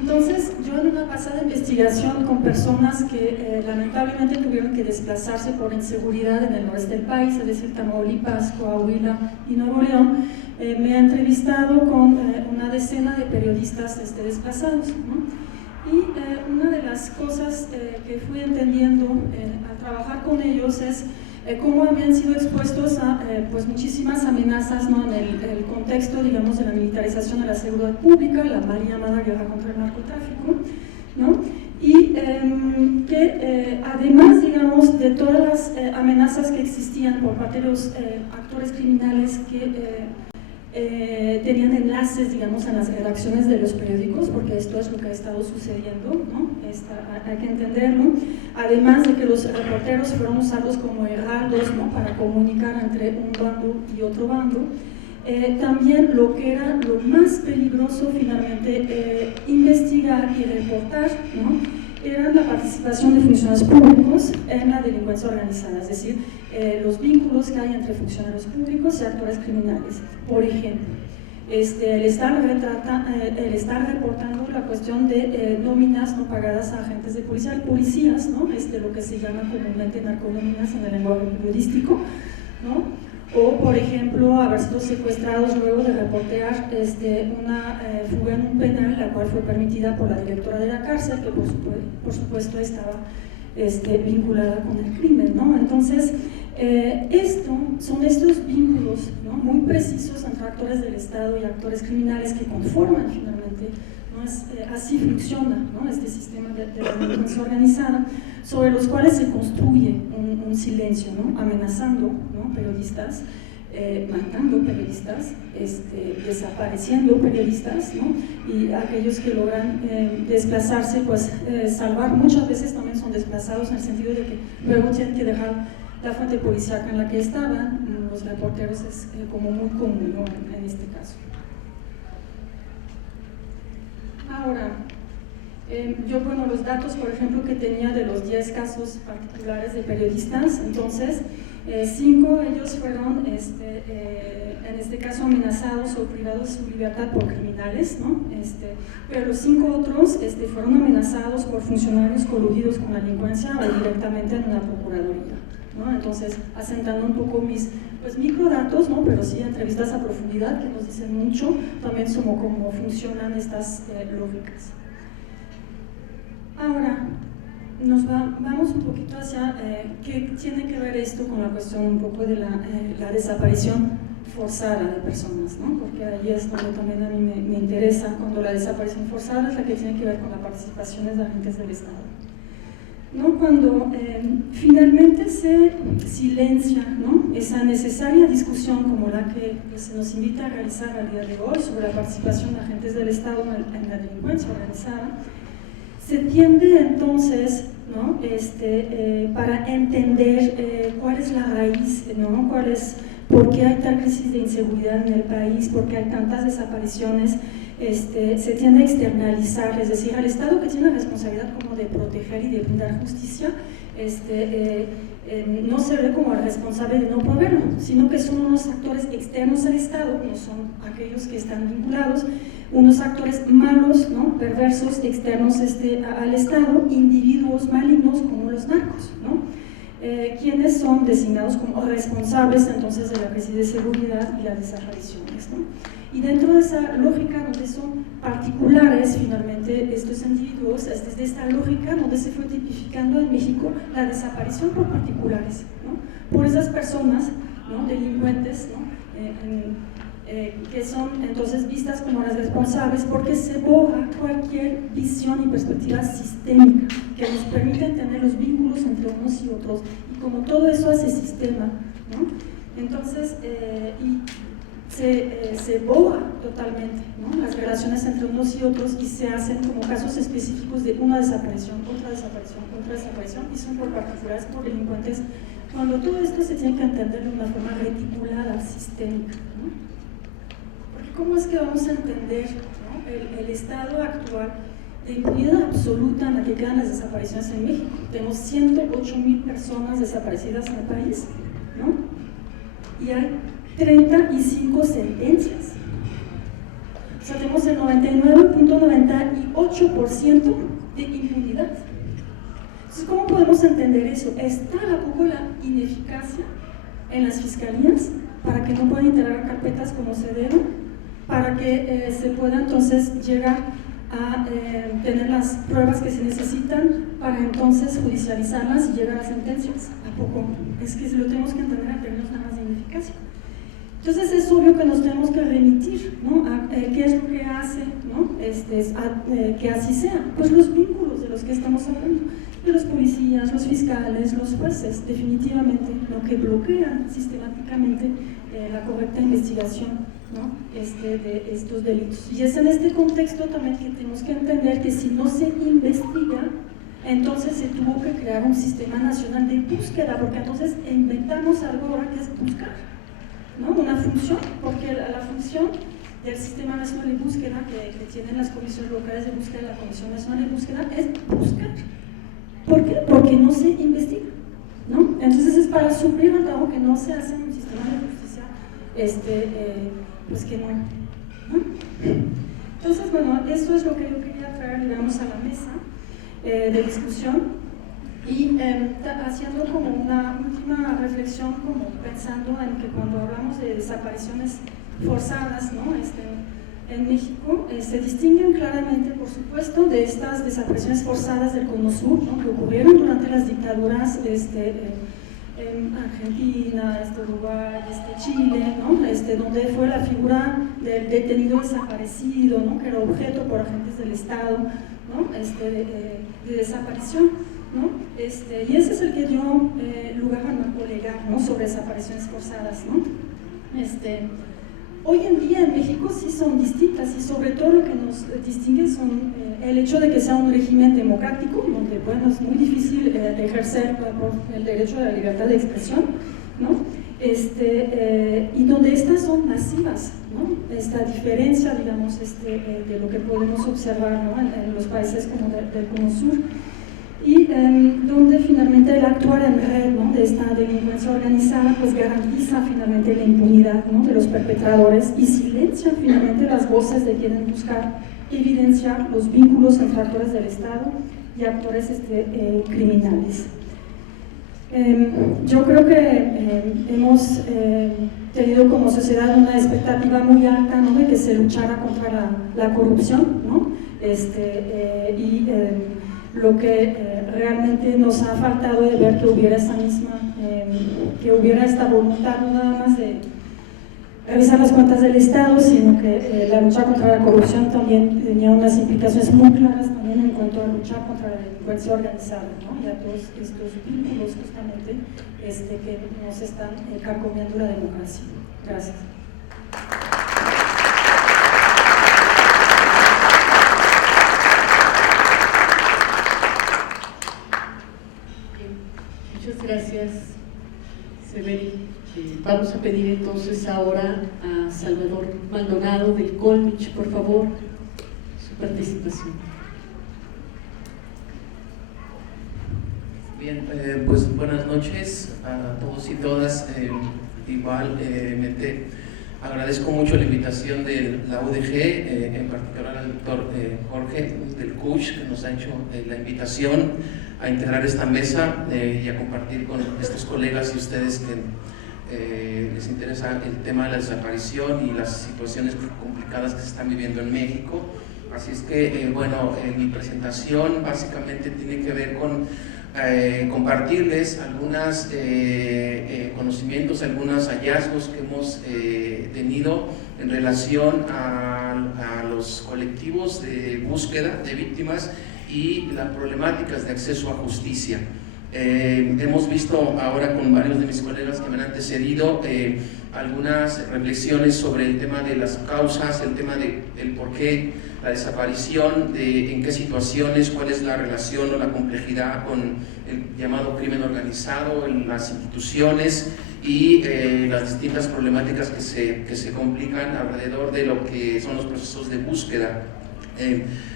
Entonces, yo en una pasada investigación con personas que lamentablemente tuvieron que desplazarse por inseguridad en el noreste del país, es decir, Tamaulipas, Coahuila y Nuevo León, me he entrevistado con una decena de periodistas desplazados, ¿no? Y una de las cosas que fui entendiendo al trabajar con ellos es cómo habían sido expuestos a pues muchísimas amenazas, ¿no?, en el contexto, digamos, de la militarización de la seguridad pública, la mal llamada guerra contra el narcotráfico, ¿no? Y que además, digamos, de todas las amenazas que existían por parte de los actores criminales que tenían enlaces, digamos, en las redacciones de los periódicos, porque esto es lo que ha estado sucediendo, ¿no? Hay que entenderlo. Además de que los reporteros fueron usados como heraldos, ¿no?, para comunicar entre un bando y otro bando. También lo que era lo más peligroso finalmente investigar y reportar, ¿no?, era la participación de funcionarios públicos en la delincuencia organizada, es decir, los vínculos que hay entre funcionarios públicos y actores criminales. Por ejemplo, el estar reportando la cuestión de nóminas no pagadas a agentes de policía, policías, ¿no?, lo que se llama comúnmente narconóminas en el lenguaje periodístico, ¿no? O, por ejemplo, haber sido secuestrados luego de reportear una fuga en un penal, la cual fue permitida por la directora de la cárcel, que por supuesto estaba vinculada con el crimen, ¿no? Entonces, son estos vínculos, ¿no?, muy precisos entre actores del Estado y actores criminales que conforman finalmente, ¿no?, así funciona, ¿no?, este sistema de la delincuencia organizada, sobre los cuales se construye un silencio, ¿no?, amenazando, ¿no?, periodistas, matando periodistas, desapareciendo periodistas, ¿no?, y aquellos que logran desplazarse, pues salvar, muchas veces también son desplazados en el sentido de que luego tienen que dejar la fuente policíaca en la que estaban. Los reporteros es como muy común, ¿no?, en este caso. Ahora, bueno, los datos, por ejemplo, que tenía de los 10 casos particulares de periodistas, entonces, 5 de ellos fueron, en este caso, amenazados o privados de su libertad por criminales, ¿no? Pero los 5 otros fueron amenazados por funcionarios coludidos con la delincuencia o directamente en una procuraduría, ¿no? Entonces, asentando un poco mis microdatos, ¿no?, pero sí entrevistas a profundidad que nos dicen mucho también sobre cómo funcionan estas lógicas. Ahora, vamos un poquito hacia qué tiene que ver esto con la cuestión un poco de la desaparición forzada de personas, ¿no?, porque ahí es donde también a mí me interesa, cuando la desaparición forzada es la que tiene que ver con la participación de agentes del Estado, ¿no? Cuando finalmente se silencia, ¿no?, esa necesaria discusión como la que se nos invita a realizar al día de hoy sobre la participación de agentes del Estado en la delincuencia organizada, se tiende entonces, ¿no?, para entender cuál es la raíz, ¿no?, por qué hay tal crisis de inseguridad en el país, por qué hay tantas desapariciones, se tiende a externalizar, es decir, al Estado, que tiene la responsabilidad como de proteger y de brindar justicia, no se ve como el responsable de no proveerlo, sino que son unos actores externos al Estado, no son aquellos que están vinculados, unos actores malos, ¿no?, perversos, externos al Estado, individuos malignos como los narcos, ¿no?, quienes son designados como responsables entonces de la crisis de seguridad y las desapariciones, ¿no? Y dentro de esa lógica donde son particulares finalmente estos individuos, es desde esta lógica donde se fue tipificando en México la desaparición por particulares, ¿no?, por esas personas, ¿no?, delincuentes, ¿no?, que son entonces vistas como las responsables, porque se borra cualquier visión y perspectiva sistémica que nos permite entender los vínculos entre unos y otros, y como todo eso hace sistema, ¿no? Entonces, y se borra totalmente, ¿no? Las relaciones entre unos y otros y se hacen como casos específicos de una desaparición, otra desaparición, otra desaparición y son por particulares, por delincuentes, cuando todo esto se tiene que entender de una forma reticulada, sistémica, ¿no? Porque ¿cómo es que vamos a entender, ¿no? el estado actual de impunidad absoluta en la que quedan las desapariciones en México? Tenemos 108,000 personas desaparecidas en el país, ¿no? Y hay 35 sentencias. O sea, tenemos el 99.98% de impunidad. Entonces, ¿cómo podemos entender eso? ¿Está a poco la ineficacia en las fiscalías para que no puedan integrar carpetas como se debe? Para que se pueda entonces llegar a tener las pruebas que se necesitan para entonces judicializarlas y llegar a sentencias. ¿A poco? Es que lo tenemos que entender en términos nada más de ineficacia. Entonces es obvio que nos tenemos que remitir, ¿no? A qué es lo que hace, ¿no? Que así sea. Pues los vínculos de los que estamos hablando, de los policías, los fiscales, los jueces, definitivamente lo que bloquean sistemáticamente la correcta investigación, ¿no? De estos delitos. Y es en este contexto también que tenemos que entender que si no se investiga, entonces se tuvo que crear un sistema nacional de búsqueda, porque entonces inventamos algo ahora que es buscar, ¿no? Una función, porque la función del Sistema Nacional de Búsqueda que tienen las comisiones locales de búsqueda y la Comisión Nacional de Búsqueda es buscar. ¿Por qué? Porque no se investiga, ¿no? Entonces es para suplir el trabajo que no se hace en un sistema de justicia, pues que no, ¿no? Entonces, bueno, eso es lo que yo quería traer, digamos, a la mesa de discusión. Y haciendo como una última reflexión, como pensando en que cuando hablamos de desapariciones forzadas, ¿no? En México, se distinguen claramente, por supuesto, de estas desapariciones forzadas del Cono Sur, ¿no? Que ocurrieron durante las dictaduras en Argentina, Uruguay, Chile, ¿no? Donde fue la figura del detenido desaparecido, ¿no? Que era objeto por agentes del Estado, ¿no? De desaparición, ¿no? Y ese es el que dio lugar al marco legal, ¿no? Sobre desapariciones forzadas, ¿no? Hoy en día en México sí son distintas y sobre todo lo que nos distingue son el hecho de que sea un régimen democrático, donde bueno, es muy difícil ejercer el derecho a la libertad de expresión, ¿no? Y donde estas son masivas, ¿no? Esta diferencia, digamos, de lo que podemos observar, ¿no? en los países como del Cono Sur. Y donde finalmente el actuar en red, ¿no? De esta delincuencia organizada pues garantiza finalmente la impunidad, ¿no? De los perpetradores y silencia finalmente las voces de quienes buscar evidenciar los vínculos entre actores del Estado y actores criminales. Yo creo que hemos tenido como sociedad una expectativa muy alta, ¿no? De que se luchara contra la corrupción, ¿no? Lo que realmente nos ha faltado de ver que hubiera esta voluntad no nada más de revisar las cuentas del Estado, sino que la lucha contra la corrupción también tenía unas implicaciones muy claras también en cuanto a luchar contra la delincuencia organizada, ¿no? Y a todos estos vínculos justamente que nos están carcomiendo la democracia. Gracias. Muchas gracias, Severi. Vamos a pedir entonces ahora a Salvador Maldonado del Colmich, por favor, su participación. Bien, pues buenas noches a todos y todas. Igualmente agradezco mucho la invitación de la UDG, en particular al doctor Jorge del CUSH, que nos ha hecho la invitación a integrar esta mesa y a compartir con estos colegas y ustedes que les interesa el tema de la desaparición y las situaciones complicadas que se están viviendo en México. Así es que, bueno, mi presentación básicamente tiene que ver con compartirles algunos conocimientos, algunos hallazgos que hemos tenido en relación a los colectivos de búsqueda de víctimas y las problemáticas de acceso a justicia. Hemos visto ahora con varios de mis colegas que me han antecedido algunas reflexiones sobre el tema de las causas, el tema del por qué la desaparición, en qué situaciones, cuál es la relación o la complejidad con el llamado crimen organizado en las instituciones y las distintas problemáticas que se complican alrededor de lo que son los procesos de búsqueda.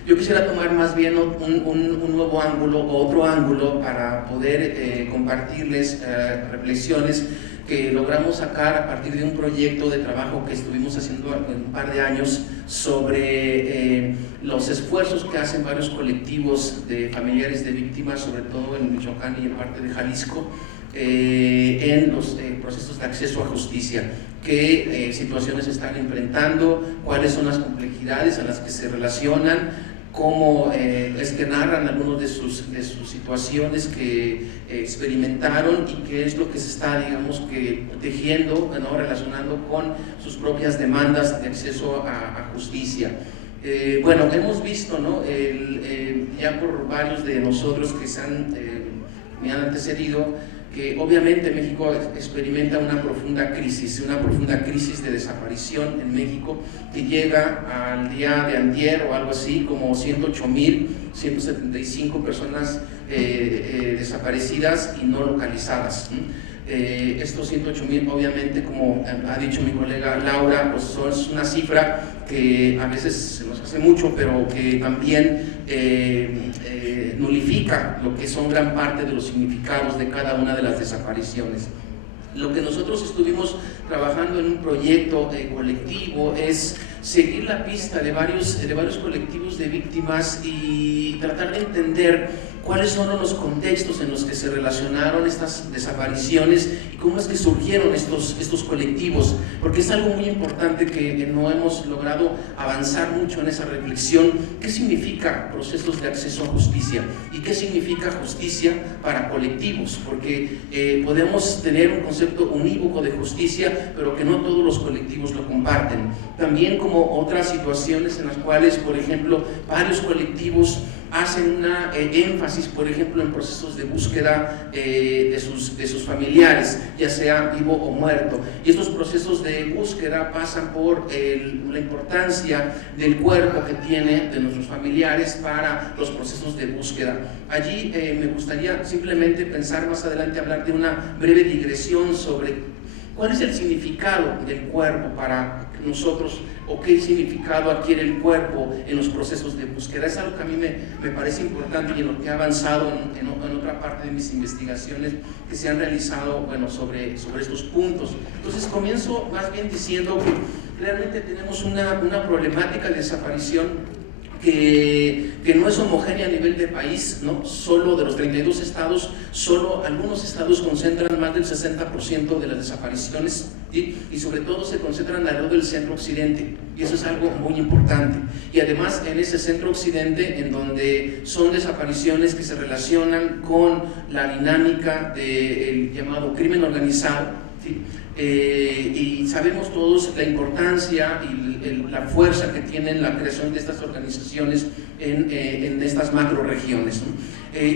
Yo quisiera tomar más bien un nuevo ángulo o otro ángulo para poder compartirles reflexiones que logramos sacar a partir de un proyecto de trabajo que estuvimos haciendo en un par de años sobre los esfuerzos que hacen varios colectivos de familiares de víctimas, sobre todo en Michoacán y en parte de Jalisco, en los procesos de acceso a justicia, qué situaciones están enfrentando, cuáles son las complejidades a las que se relacionan, cómo es que narran algunas de sus situaciones que experimentaron y qué es lo que se está, digamos, que tejiendo, ¿no?, relacionando con sus propias demandas de acceso a justicia. Bueno, hemos visto, ¿no?, ya por varios de nosotros que me han antecedido, que obviamente México experimenta una profunda crisis de desaparición en México, que llega al día de antier o algo así como 108.175 personas desaparecidas y no localizadas. Estos 108.000, obviamente, como ha dicho mi colega Laura, pues es una cifra que a veces se nos hace mucho, pero que también nulifica lo que son gran parte de los significados de cada una de las desapariciones. Lo que nosotros estuvimos trabajando en un proyecto colectivo es seguir la pista de varios colectivos de víctimas y tratar de entender cuáles son los contextos en los que se relacionaron estas desapariciones y cómo es que surgieron estos colectivos, porque es algo muy importante que no hemos logrado avanzar mucho en esa reflexión. ¿Qué significa procesos de acceso a justicia? ¿Y qué significa justicia para colectivos? Porque podemos tener un concepto unívoco de justicia, pero que no todos los colectivos lo comparten. También como otras situaciones en las cuales, por ejemplo, varios colectivos hacen una énfasis, por ejemplo, en procesos de búsqueda de sus familiares, ya sea vivo o muerto, y estos procesos de búsqueda pasan por la importancia del cuerpo que tiene de nuestros familiares para los procesos de búsqueda. Allí me gustaría simplemente pensar más adelante, hablar de una breve digresión sobre cuál es el significado del cuerpo para nosotros, o qué significado adquiere el cuerpo en los procesos de búsqueda. Es algo que a mí me parece importante y en lo que he avanzado en otra parte de mis investigaciones que se han realizado, bueno, sobre estos puntos. Entonces comienzo más bien diciendo que realmente tenemos una problemática de desaparición que no es homogénea a nivel de país, ¿no? Solo de los 32 estados, solo algunos estados concentran más del 60% de las desapariciones, ¿sí? Y sobre todo se concentran alrededor del centro occidente, y eso es algo muy importante. Y además en ese centro occidente, en donde son desapariciones que se relacionan con la dinámica del llamado crimen organizado, ¿sí? Y sabemos todos la importancia y la fuerza que tienen la creación de estas organizaciones en estas macroregiones, ¿no?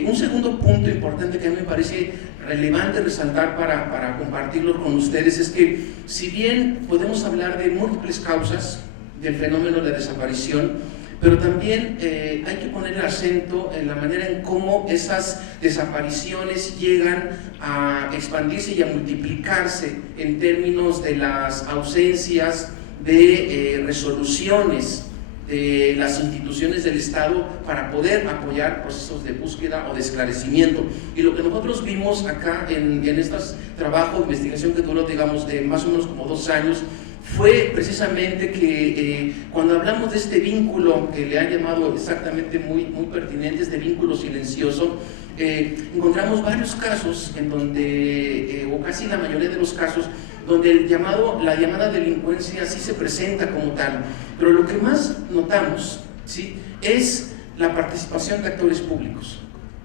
Un segundo punto importante que a mí me parece relevante resaltar para compartirlo con ustedes es que, si bien podemos hablar de múltiples causas del fenómeno de desaparición, pero también hay que poner el acento en la manera en cómo esas desapariciones llegan a expandirse y a multiplicarse en términos de las ausencias de resoluciones de las instituciones del Estado para poder apoyar procesos de búsqueda o de esclarecimiento. Y lo que nosotros vimos acá en estos trabajos de investigación que duró, digamos, de más o menos como 2 años, fue precisamente que cuando hablamos de este vínculo que le han llamado exactamente muy pertinente, este vínculo silencioso, encontramos varios casos en donde, o casi la mayoría de los casos, donde la llamada delincuencia sí se presenta como tal, pero lo que más notamos, ¿sí?, es la participación de actores públicos,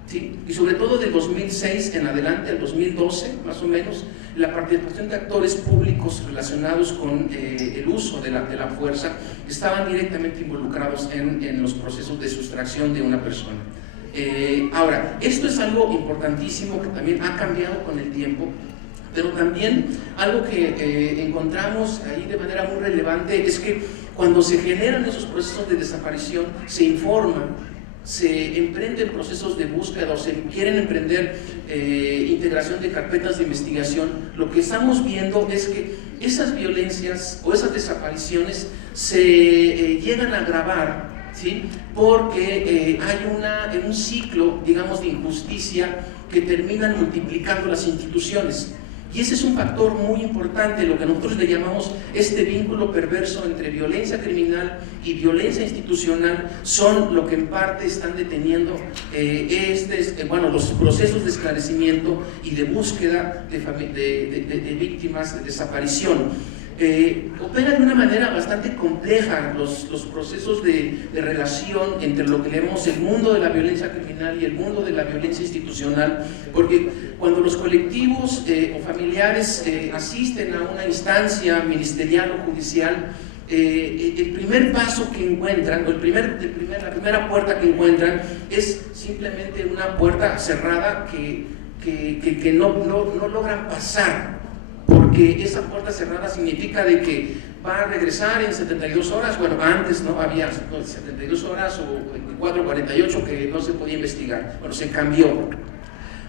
¿sí? Y sobre todo del 2006 en adelante, el 2012 más o menos, la participación de actores públicos relacionados con el uso de la fuerza estaban directamente involucrados en los procesos de sustracción de una persona. Ahora, esto es algo importantísimo que también ha cambiado con el tiempo, pero también algo que encontramos ahí de manera muy relevante es que cuando se generan esos procesos de desaparición, se informa, se emprenden procesos de búsqueda o se quieren emprender integración de carpetas de investigación, lo que estamos viendo es que esas violencias o esas desapariciones se llegan a agravar, ¿sí? Porque hay un ciclo, digamos, de injusticia que terminan multiplicando las instituciones. Y ese es un factor muy importante, lo que nosotros le llamamos este vínculo perverso entre violencia criminal y violencia institucional, son lo que en parte están deteniendo los procesos de esclarecimiento y de búsqueda de víctimas de desaparición. Opera de una manera bastante compleja los procesos de relación entre lo que llamamos el mundo de la violencia criminal y el mundo de la violencia institucional, porque cuando los colectivos o familiares asisten a una instancia ministerial o judicial, el primer paso que encuentran, o la primera puerta que encuentran es simplemente una puerta cerrada que no logran pasar, porque esa puerta cerrada significa de que va a regresar en 72 horas, bueno, antes no había 72 horas o 24, 48 que no se podía investigar, bueno, se cambió.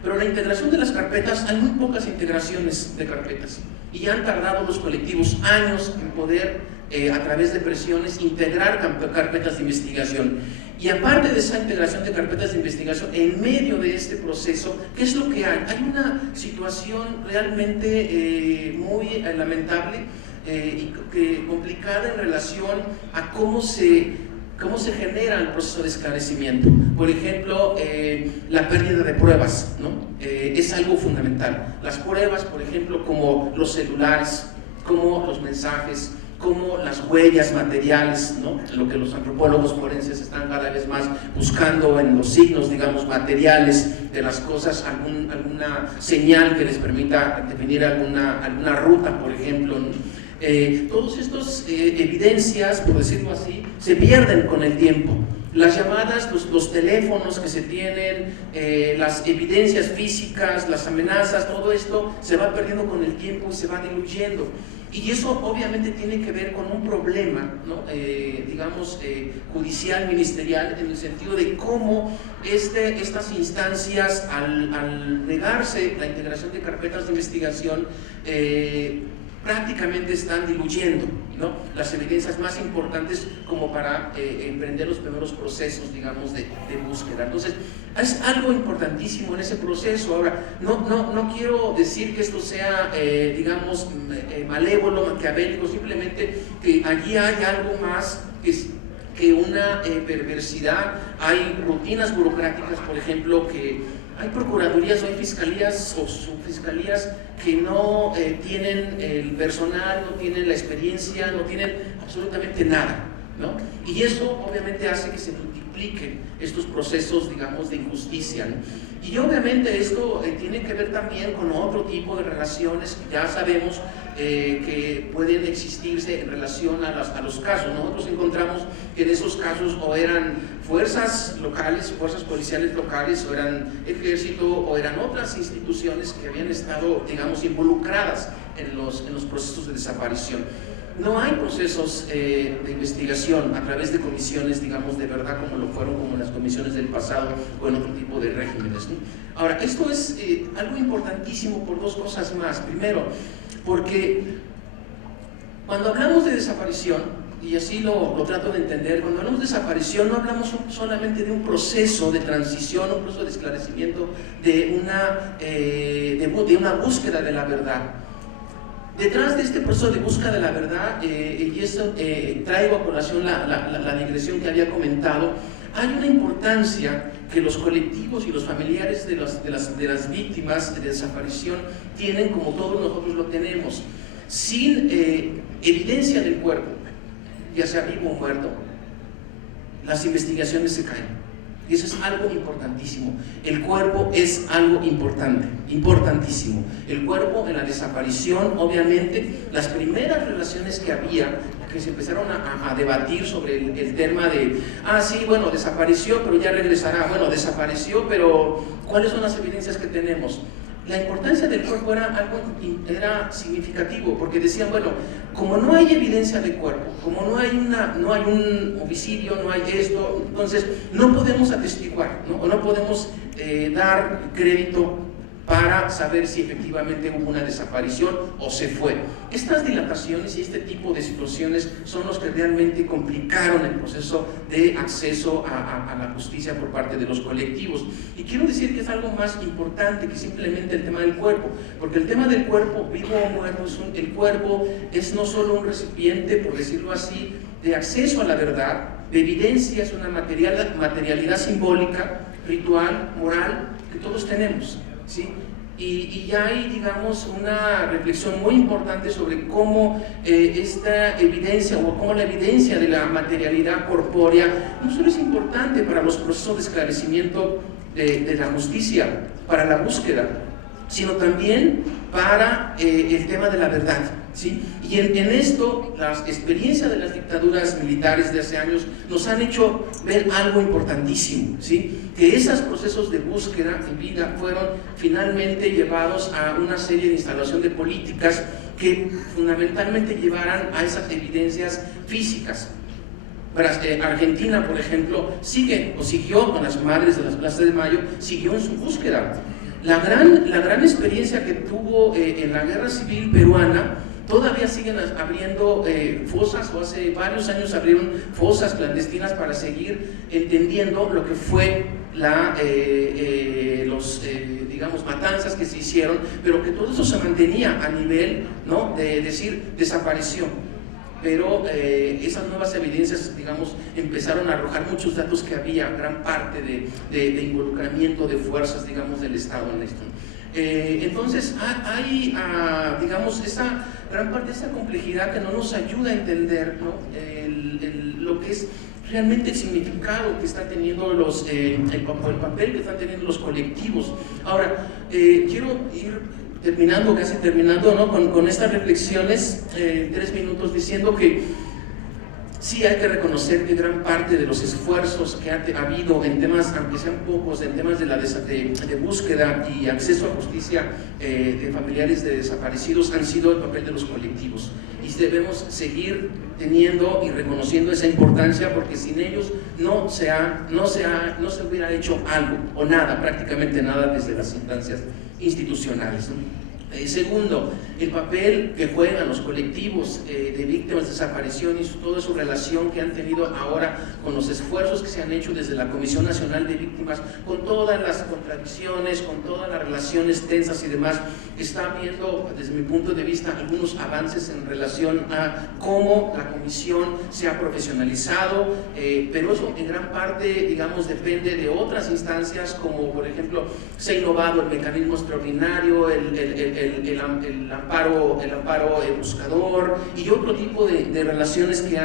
Pero la integración de las carpetas, hay muy pocas integraciones de carpetas y han tardado los colectivos años en poder, a través de presiones, integrar carpetas de investigación. Y aparte de esa integración de carpetas de investigación, en medio de este proceso, ¿qué es lo que hay? Hay una situación realmente muy lamentable y complicada en relación a cómo se genera el proceso de esclarecimiento. Por ejemplo, la pérdida de pruebas, ¿no? Es algo fundamental. Las pruebas, por ejemplo, como los celulares, como los mensajes, como las huellas materiales, ¿no? Lo que los antropólogos forenses están cada vez más buscando en los signos, digamos, materiales de las cosas, alguna señal que les permita definir alguna ruta, por ejemplo, ¿no? Todas estas evidencias, por decirlo así, se pierden con el tiempo. Las llamadas, los teléfonos que se tienen, las evidencias físicas, las amenazas, todo esto se va perdiendo con el tiempo y se va diluyendo. Y eso obviamente tiene que ver con un problema, ¿no? Judicial, ministerial, en el sentido de cómo estas instancias, al negarse la integración de carpetas de investigación, prácticamente están diluyendo, ¿no? Las evidencias más importantes como para emprender los primeros procesos, digamos, de búsqueda. Entonces, es algo importantísimo en ese proceso. Ahora, no quiero decir que esto sea, malévolo, maquiavélico, simplemente que allí hay algo más que una perversidad. Hay rutinas burocráticas, por ejemplo, que hay procuradurías o hay fiscalías o subfiscalías que no tienen el personal, no tienen la experiencia, no tienen absolutamente nada, ¿no? Y eso obviamente hace que se multipliquen estos procesos, digamos, de injusticia, ¿no? Y obviamente esto tiene que ver también con otro tipo de relaciones que ya sabemos que pueden existirse en relación a los casos. Nosotros encontramos que en esos casos o eran fuerzas locales, fuerzas policiales locales, o eran ejército, o eran otras instituciones que habían estado, digamos, involucradas en los procesos de desaparición. No hay procesos de investigación a través de comisiones, digamos, de verdad, como lo fueron como las comisiones del pasado o en otro tipo de regímenes, ¿no? Ahora, esto es algo importantísimo por dos cosas más. Primero, porque cuando hablamos de desaparición, y así lo trato de entender, cuando hablamos de desaparición no hablamos solamente de un proceso de transición, un proceso de esclarecimiento, de una búsqueda de la verdad. Detrás de este proceso de búsqueda de la verdad, y eso traigo a colación la digresión que había comentado, hay una importancia que los colectivos y los familiares de las víctimas de desaparición tienen, como todos nosotros lo tenemos. Sin evidencia del cuerpo, ya sea vivo o muerto, las investigaciones se caen. Y eso es algo importantísimo. El cuerpo es algo importante, importantísimo. El cuerpo en la desaparición, obviamente, las primeras relaciones que había, que se empezaron a debatir sobre el tema de, sí, bueno, desapareció, pero ya regresará. Bueno, desapareció, pero ¿cuáles son las evidencias que tenemos? La importancia del cuerpo era significativo, porque decían, bueno, como no hay evidencia del cuerpo, como no hay un homicidio, no hay esto, entonces no podemos atestiguar, ¿no? O no podemos dar crédito para saber si efectivamente hubo una desaparición o se fue. Estas dilataciones y este tipo de situaciones son los que realmente complicaron el proceso de acceso a la justicia por parte de los colectivos. Y quiero decir que es algo más importante que simplemente el tema del cuerpo, porque el tema del cuerpo, vivo o muerto, el cuerpo es no solo un recipiente, por decirlo así, de acceso a la verdad, de evidencia, es una materialidad simbólica, ritual, moral, que todos tenemos, ¿sí? Y ya hay, digamos, una reflexión muy importante sobre cómo esta evidencia, o cómo la evidencia de la materialidad corpórea no solo es importante para los procesos de esclarecimiento de la justicia, para la búsqueda, sino también para el tema de la verdad, ¿sí? Y en esto, las experiencias de las dictaduras militares de hace años nos han hecho ver algo importantísimo, ¿sí? Que esos procesos de búsqueda en vida fueron finalmente llevados a una serie de instalación de políticas que fundamentalmente llevaran a esas evidencias físicas. Argentina, por ejemplo, siguió con las madres de las plazas de Mayo, siguió en su búsqueda. La gran experiencia que tuvo en la guerra civil peruana, todavía siguen abriendo fosas, o hace varios años abrieron fosas clandestinas para seguir entendiendo lo que fue digamos, matanzas que se hicieron, pero que todo eso se mantenía a nivel, ¿no?, de decir, desapareció. Pero esas nuevas evidencias, digamos, empezaron a arrojar muchos datos que había gran parte de involucramiento de fuerzas, digamos, del Estado en esto. Entonces hay, digamos, esa gran parte de esa complejidad que no nos ayuda a entender, ¿no?, lo que es realmente el significado que están teniendo el papel que están teniendo los colectivos. Ahora, quiero ir casi terminando, ¿no?, con estas reflexiones, 3 minutos, diciendo que sí hay que reconocer que gran parte de los esfuerzos que ha habido en temas, aunque sean pocos, en temas de búsqueda y acceso a justicia de familiares de desaparecidos, han sido el papel de los colectivos. Y debemos seguir teniendo y reconociendo esa importancia, porque sin ellos no se hubiera hecho algo, o nada, prácticamente nada, desde las instancias institucionales, ¿no? Segundo, el papel que juegan los colectivos de víctimas de desaparición y toda su relación que han tenido ahora con los esfuerzos que se han hecho desde la Comisión Nacional de Víctimas, con todas las contradicciones, con todas las relaciones tensas y demás. Está viendo, desde mi punto de vista, algunos avances en relación a cómo la comisión se ha profesionalizado, pero eso en gran parte, digamos, depende de otras instancias, como por ejemplo se ha innovado el mecanismo extraordinario, el amparo buscador y otro tipo de relaciones que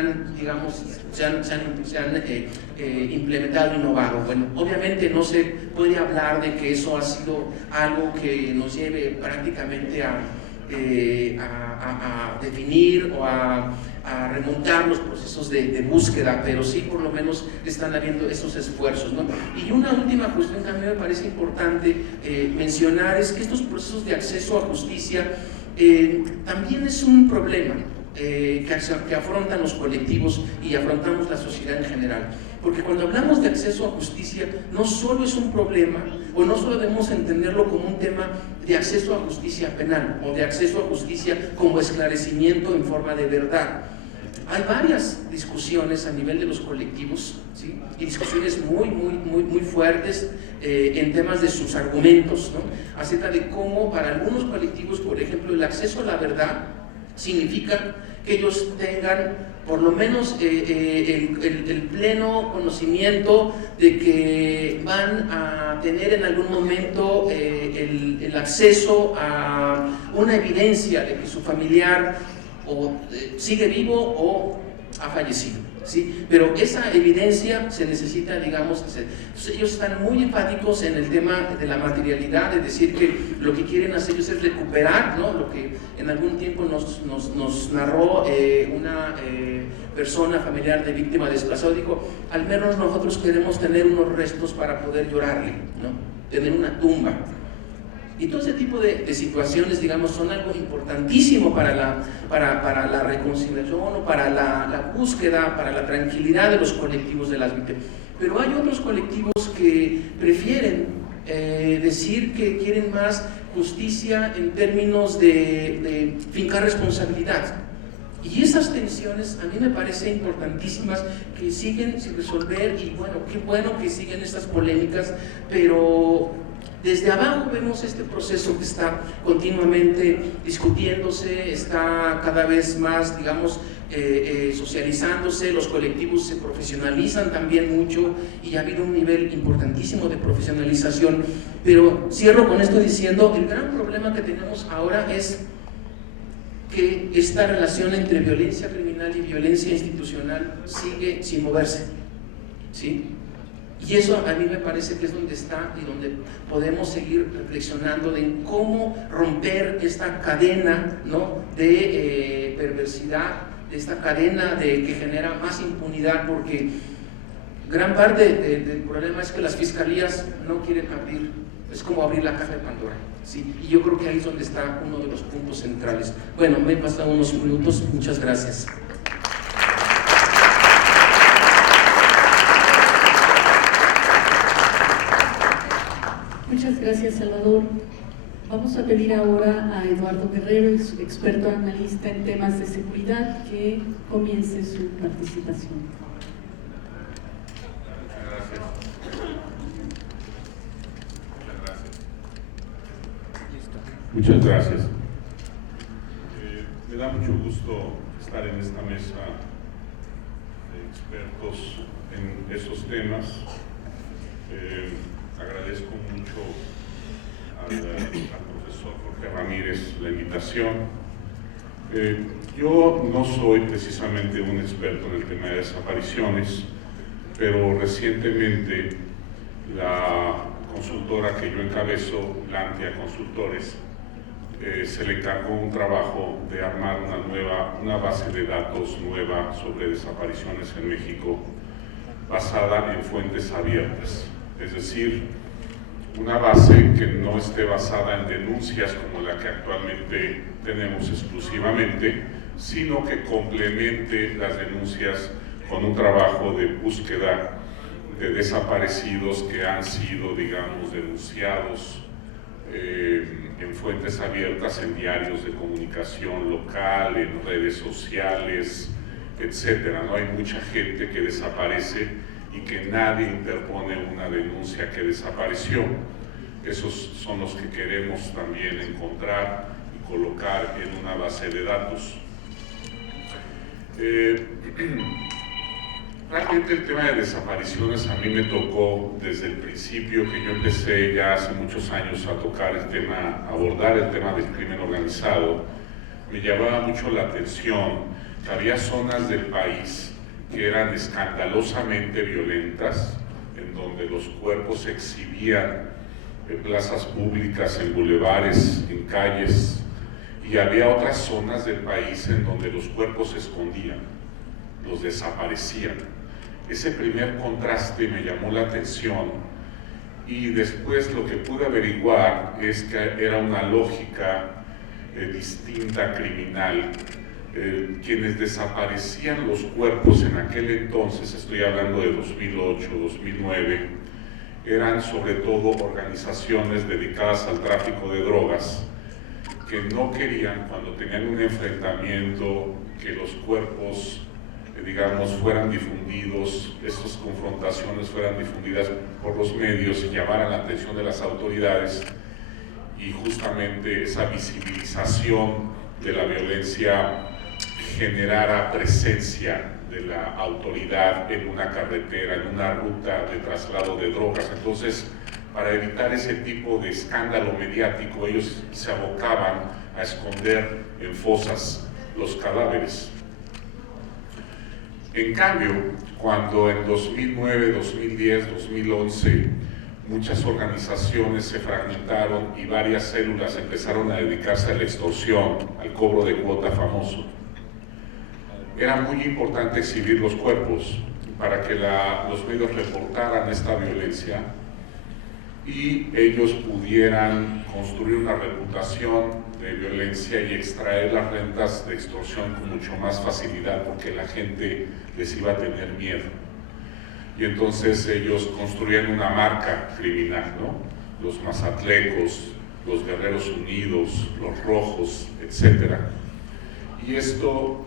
se han implementado e innovado. Bueno, obviamente no se puede hablar de que eso ha sido algo que nos lleve prácticamente a definir o a remontar los procesos de búsqueda, pero sí por lo menos están habiendo esos esfuerzos, ¿no? Y una última cuestión que a mí me parece importante mencionar es que estos procesos de acceso a justicia también es un problema que afrontan los colectivos y afrontamos la sociedad en general. Porque cuando hablamos de acceso a justicia, no solo es un problema, o no solo debemos entenderlo como un tema de acceso a justicia penal, o de acceso a justicia como esclarecimiento en forma de verdad. Hay varias discusiones a nivel de los colectivos, ¿sí?, y discusiones muy fuertes en temas de sus argumentos, ¿no?, acerca de cómo para algunos colectivos, por ejemplo, el acceso a la verdad significa que ellos tengan por lo menos el pleno conocimiento de que van a tener en algún momento el acceso a una evidencia de que su familiar o sigue vivo o ha fallecido, ¿sí? Pero esa evidencia se necesita, digamos, hacer. Entonces, ellos están muy enfáticos en el tema de la materialidad, de decir que lo que quieren hacer ellos es recuperar, ¿no?, lo que en algún tiempo nos narró una persona familiar de víctima desplazada. Dijo, al menos nosotros queremos tener unos restos para poder llorarle, ¿no?, tener una tumba. Y todo ese tipo de situaciones, digamos, son algo importantísimo para la reconciliación o para la búsqueda, para la tranquilidad de los colectivos de las víctimas. Pero hay otros colectivos que prefieren decir que quieren más justicia en términos de fincar responsabilidad. Y esas tensiones a mí me parecen importantísimas, que siguen sin resolver, y bueno, qué bueno que siguen estas polémicas, pero desde abajo vemos este proceso que está continuamente discutiéndose, está cada vez más, digamos, socializándose, los colectivos se profesionalizan también mucho y ha habido un nivel importantísimo de profesionalización. Pero cierro con esto diciendo, el gran problema que tenemos ahora es que esta relación entre violencia criminal y violencia institucional sigue sin moverse, ¿sí? Y eso a mí me parece que es donde está y donde podemos seguir reflexionando de cómo romper esta cadena, ¿no?, de perversidad, de esta cadena que genera más impunidad, porque gran parte del problema es que las fiscalías no quieren abrir, es como abrir la caja de Pandora, ¿sí? Y yo creo que ahí es donde está uno de los puntos centrales. Bueno, me he pasado unos minutos, muchas gracias. Muchas gracias, Salvador. Vamos a pedir ahora a Eduardo Guerrero, experto analista en temas de seguridad, que comience su participación. Muchas gracias. Me da mucho gusto estar en esta mesa de expertos en esos temas. Agradezco mucho al profesor Jorge Ramírez la invitación. Yo no soy precisamente un experto en el tema de desapariciones, pero recientemente la consultora que yo encabezo, Lantia Consultores, se le encargó un trabajo de armar una base de datos nueva sobre desapariciones en México, basada en fuentes abiertas. Es decir, una base que no esté basada en denuncias como la que actualmente tenemos exclusivamente, sino que complemente las denuncias con un trabajo de búsqueda de desaparecidos que han sido, digamos, denunciados en fuentes abiertas, en diarios de comunicación local, en redes sociales, etcétera, ¿no? Hay mucha gente que desaparece y que nadie interpone una denuncia que desapareció. Esos son los que queremos también encontrar y colocar en una base de datos. Realmente el tema de desapariciones a mí me tocó desde el principio, que yo empecé ya hace muchos años a tocar el tema, a abordar el tema del crimen organizado. Me llamaba mucho la atención que había zonas del país que eran escandalosamente violentas, en donde los cuerpos se exhibían en plazas públicas, en bulevares, en calles, y había otras zonas del país en donde los cuerpos se escondían, los desaparecían. Ese primer contraste me llamó la atención, y después lo que pude averiguar es que era una lógica distinta, criminal. Quienes desaparecían los cuerpos en aquel entonces, estoy hablando de 2008, 2009, eran sobre todo organizaciones dedicadas al tráfico de drogas, que no querían, cuando tenían un enfrentamiento, que los cuerpos, digamos, fueran difundidos, estas confrontaciones fueran difundidas por los medios y llamaran la atención de las autoridades, y justamente esa visibilización de la violencia generara presencia de la autoridad en una carretera, en una ruta de traslado de drogas. Entonces, para evitar ese tipo de escándalo mediático, ellos se abocaban a esconder en fosas los cadáveres. En cambio, cuando en 2009, 2010, 2011 muchas organizaciones se fragmentaron y varias células empezaron a dedicarse a la extorsión, al cobro de cuota famoso, era muy importante exhibir los cuerpos para que los medios reportaran esta violencia y ellos pudieran construir una reputación de violencia y extraer las rentas de extorsión con mucho más facilidad, porque la gente les iba a tener miedo. Y entonces ellos construían una marca criminal, ¿no? Los mazatlecos, los Guerreros Unidos, los Rojos, etc. Y esto,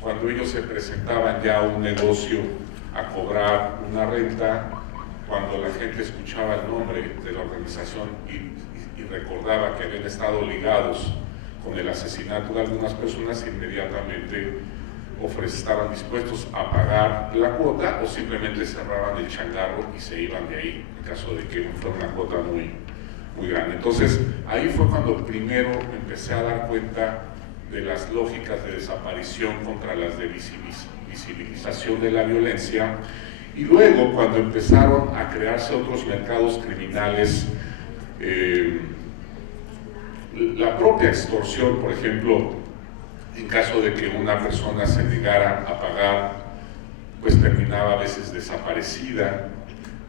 cuando ellos se presentaban ya a un negocio a cobrar una renta, cuando la gente escuchaba el nombre de la organización y recordaba que habían estado ligados con el asesinato de algunas personas, inmediatamente estaban dispuestos a pagar la cuota o simplemente cerraban el changarro y se iban de ahí, en caso de que fuera una cuota muy grande. Entonces, ahí fue cuando primero empecé a dar cuenta de las lógicas de desaparición contra las de visibilización de la violencia, y luego cuando empezaron a crearse otros mercados criminales, la propia extorsión, por ejemplo, en caso de que una persona se negara a pagar, pues terminaba a veces desaparecida.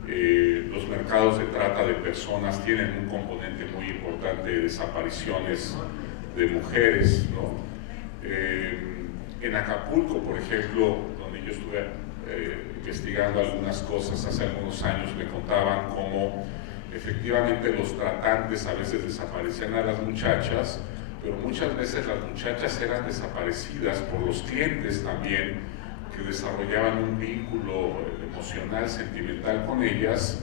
Los mercados de trata de personas tienen un componente muy importante de desapariciones de mujeres, ¿no? En Acapulco, por ejemplo, donde yo estuve investigando algunas cosas hace algunos años, me contaban cómo efectivamente los tratantes a veces desaparecían a las muchachas, pero muchas veces las muchachas eran desaparecidas por los clientes también, que desarrollaban un vínculo emocional, sentimental con ellas,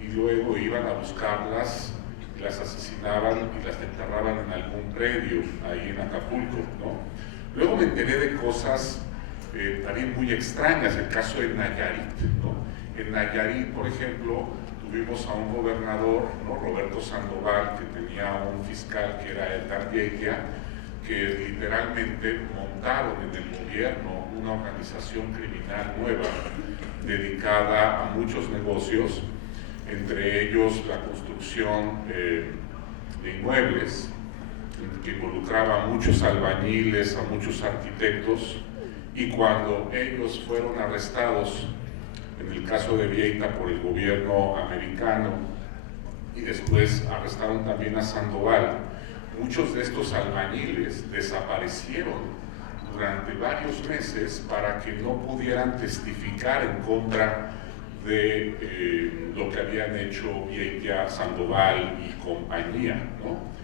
y luego iban a buscarlas, las asesinaban y las enterraban en algún predio ahí en Acapulco, ¿no? Luego me enteré de cosas también muy extrañas, el caso de Nayarit, ¿no? En Nayarit, por ejemplo, tuvimos a un gobernador, ¿no? Roberto Sandoval, que tenía un fiscal que era Edgar Vieitia, que literalmente montaron en el gobierno una organización criminal nueva dedicada a muchos negocios, entre ellos la construcción de inmuebles, que involucraba a muchos albañiles, a muchos arquitectos, y cuando ellos fueron arrestados, en el caso de Vieitia, por el gobierno americano, y después arrestaron también a Sandoval, muchos de estos albañiles desaparecieron durante varios meses para que no pudieran testificar en contra de lo que habían hecho Vieitia, Sandoval y compañía, ¿no?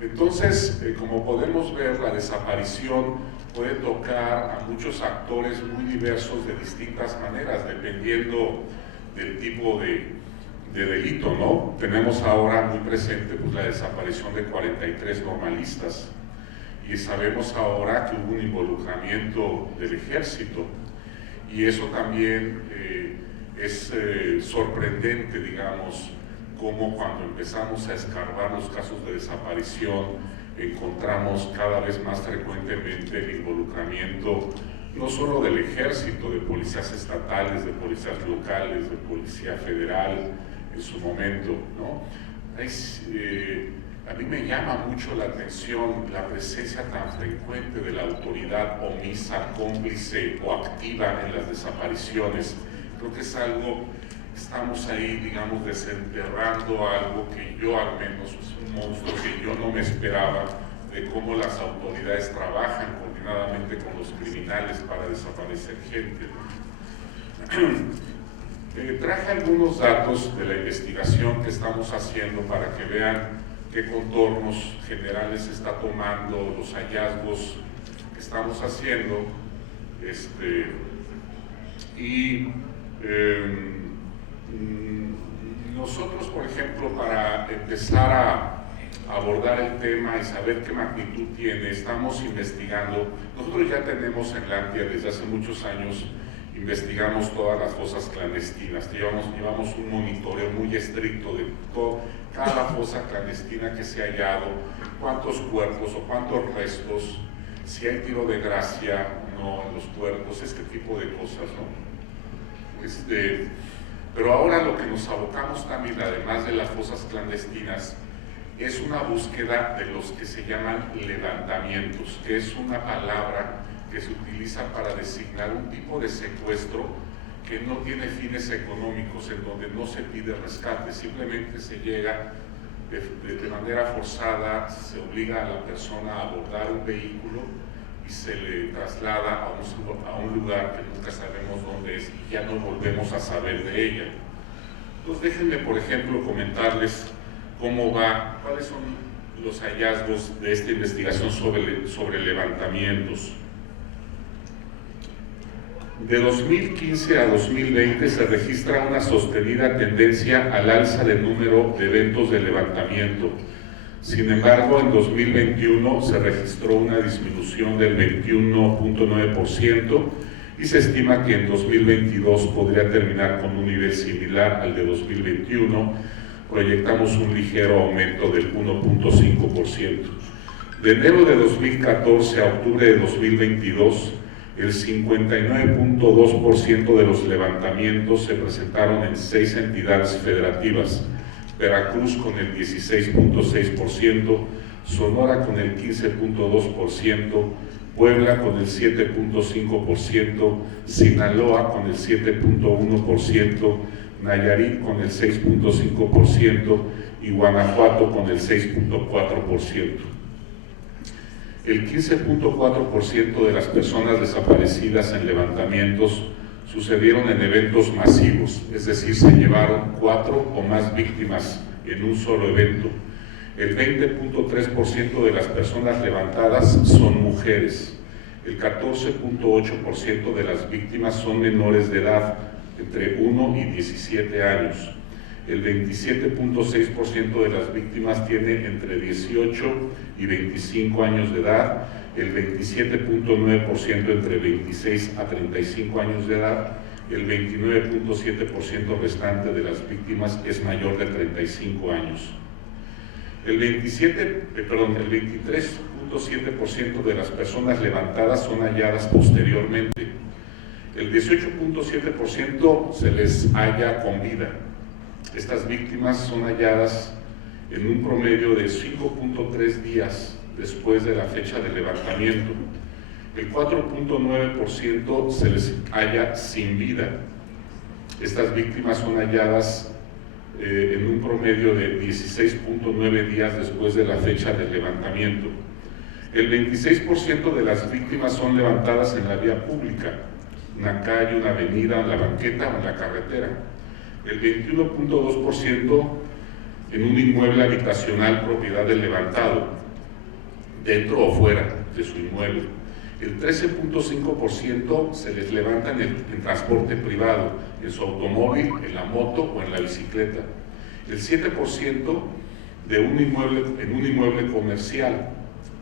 Entonces, como podemos ver, la desaparición puede tocar a muchos actores muy diversos de distintas maneras, dependiendo del tipo de delito, ¿no? Tenemos ahora muy presente pues, la desaparición de 43 normalistas, y sabemos ahora que hubo un involucramiento del ejército, y eso también es sorprendente, digamos, como cuando empezamos a escarbar los casos de desaparición, encontramos cada vez más frecuentemente el involucramiento no solo del ejército, de policías estatales, de policías locales, de policía federal en su momento, ¿no? A mí me llama mucho la atención la presencia tan frecuente de la autoridad omisa, cómplice o activa en las desapariciones. Creo que es algo, estamos ahí, digamos, desenterrando algo que yo al menos, es un monstruo que yo no me esperaba, de cómo las autoridades trabajan coordinadamente con los criminales para desaparecer gente. Traje algunos datos de la investigación que estamos haciendo para que vean qué contornos generales está tomando los hallazgos que estamos haciendo. Nosotros, por ejemplo, para empezar a abordar el tema y saber qué magnitud tiene, estamos investigando. Nosotros ya tenemos en Lantia desde hace muchos años, investigamos todas las fosas clandestinas, llevamos un monitoreo muy estricto de cada fosa clandestina que se ha hallado, cuántos cuerpos o cuántos restos, si hay tiro de gracia o no en los cuerpos, este tipo de cosas, ¿no? Pero ahora lo que nos abocamos también, además de las fosas clandestinas, es una búsqueda de los que se llaman levantamientos, que es una palabra que se utiliza para designar un tipo de secuestro que no tiene fines económicos, en donde no se pide rescate, simplemente se llega de manera forzada, se obliga a la persona a abordar un vehículo y se le traslada a un lugar que nunca sabemos dónde es y ya no volvemos a saber de ella. Entonces déjenme, por ejemplo, comentarles cómo va, cuáles son los hallazgos de esta investigación sobre levantamientos. De 2015 a 2020 se registra una sostenida tendencia al alza del número de eventos de levantamiento. Sin embargo, en 2021 se registró una disminución del 21.9% y se estima que en 2022 podría terminar con un nivel similar al de 2021. Proyectamos un ligero aumento del 1.5%. De enero de 2014 a octubre de 2022, el 59.2% de los levantamientos se presentaron en 6 entidades federativas: Veracruz con el 16.6%, Sonora con el 15.2%, Puebla con el 7.5%, Sinaloa con el 7.1%, Nayarit con el 6.5% y Guanajuato con el 6.4%. El 15.4% de las personas desaparecidas en levantamientos sucedieron en eventos masivos, es decir, se llevaron 4 o más víctimas en un solo evento. El 20.3% de las personas levantadas son mujeres. El 14.8% de las víctimas son menores de edad, entre 1 y 17 años. El 27.6% de las víctimas tiene entre 18 y 25 años de edad, el 27.9% entre 26 a 35 años de edad, el 29.7% restante de las víctimas es mayor de 35 años. El 23.7% de las personas levantadas son halladas posteriormente. El 18.7% se les halla con vida. Estas víctimas son halladas en un promedio de 5.3 días después de la fecha del levantamiento. El 4.9% se les halla sin vida. Estas víctimas son halladas en un promedio de 16.9 días después de la fecha del levantamiento. El 26% de las víctimas son levantadas en la vía pública, una calle, una avenida, la banqueta o en la carretera. El 21.2% en un inmueble habitacional propiedad del levantado, dentro o fuera de su inmueble. El 13.5% se les levanta en transporte privado, en su automóvil, en la moto o en la bicicleta. El 7% en un inmueble comercial,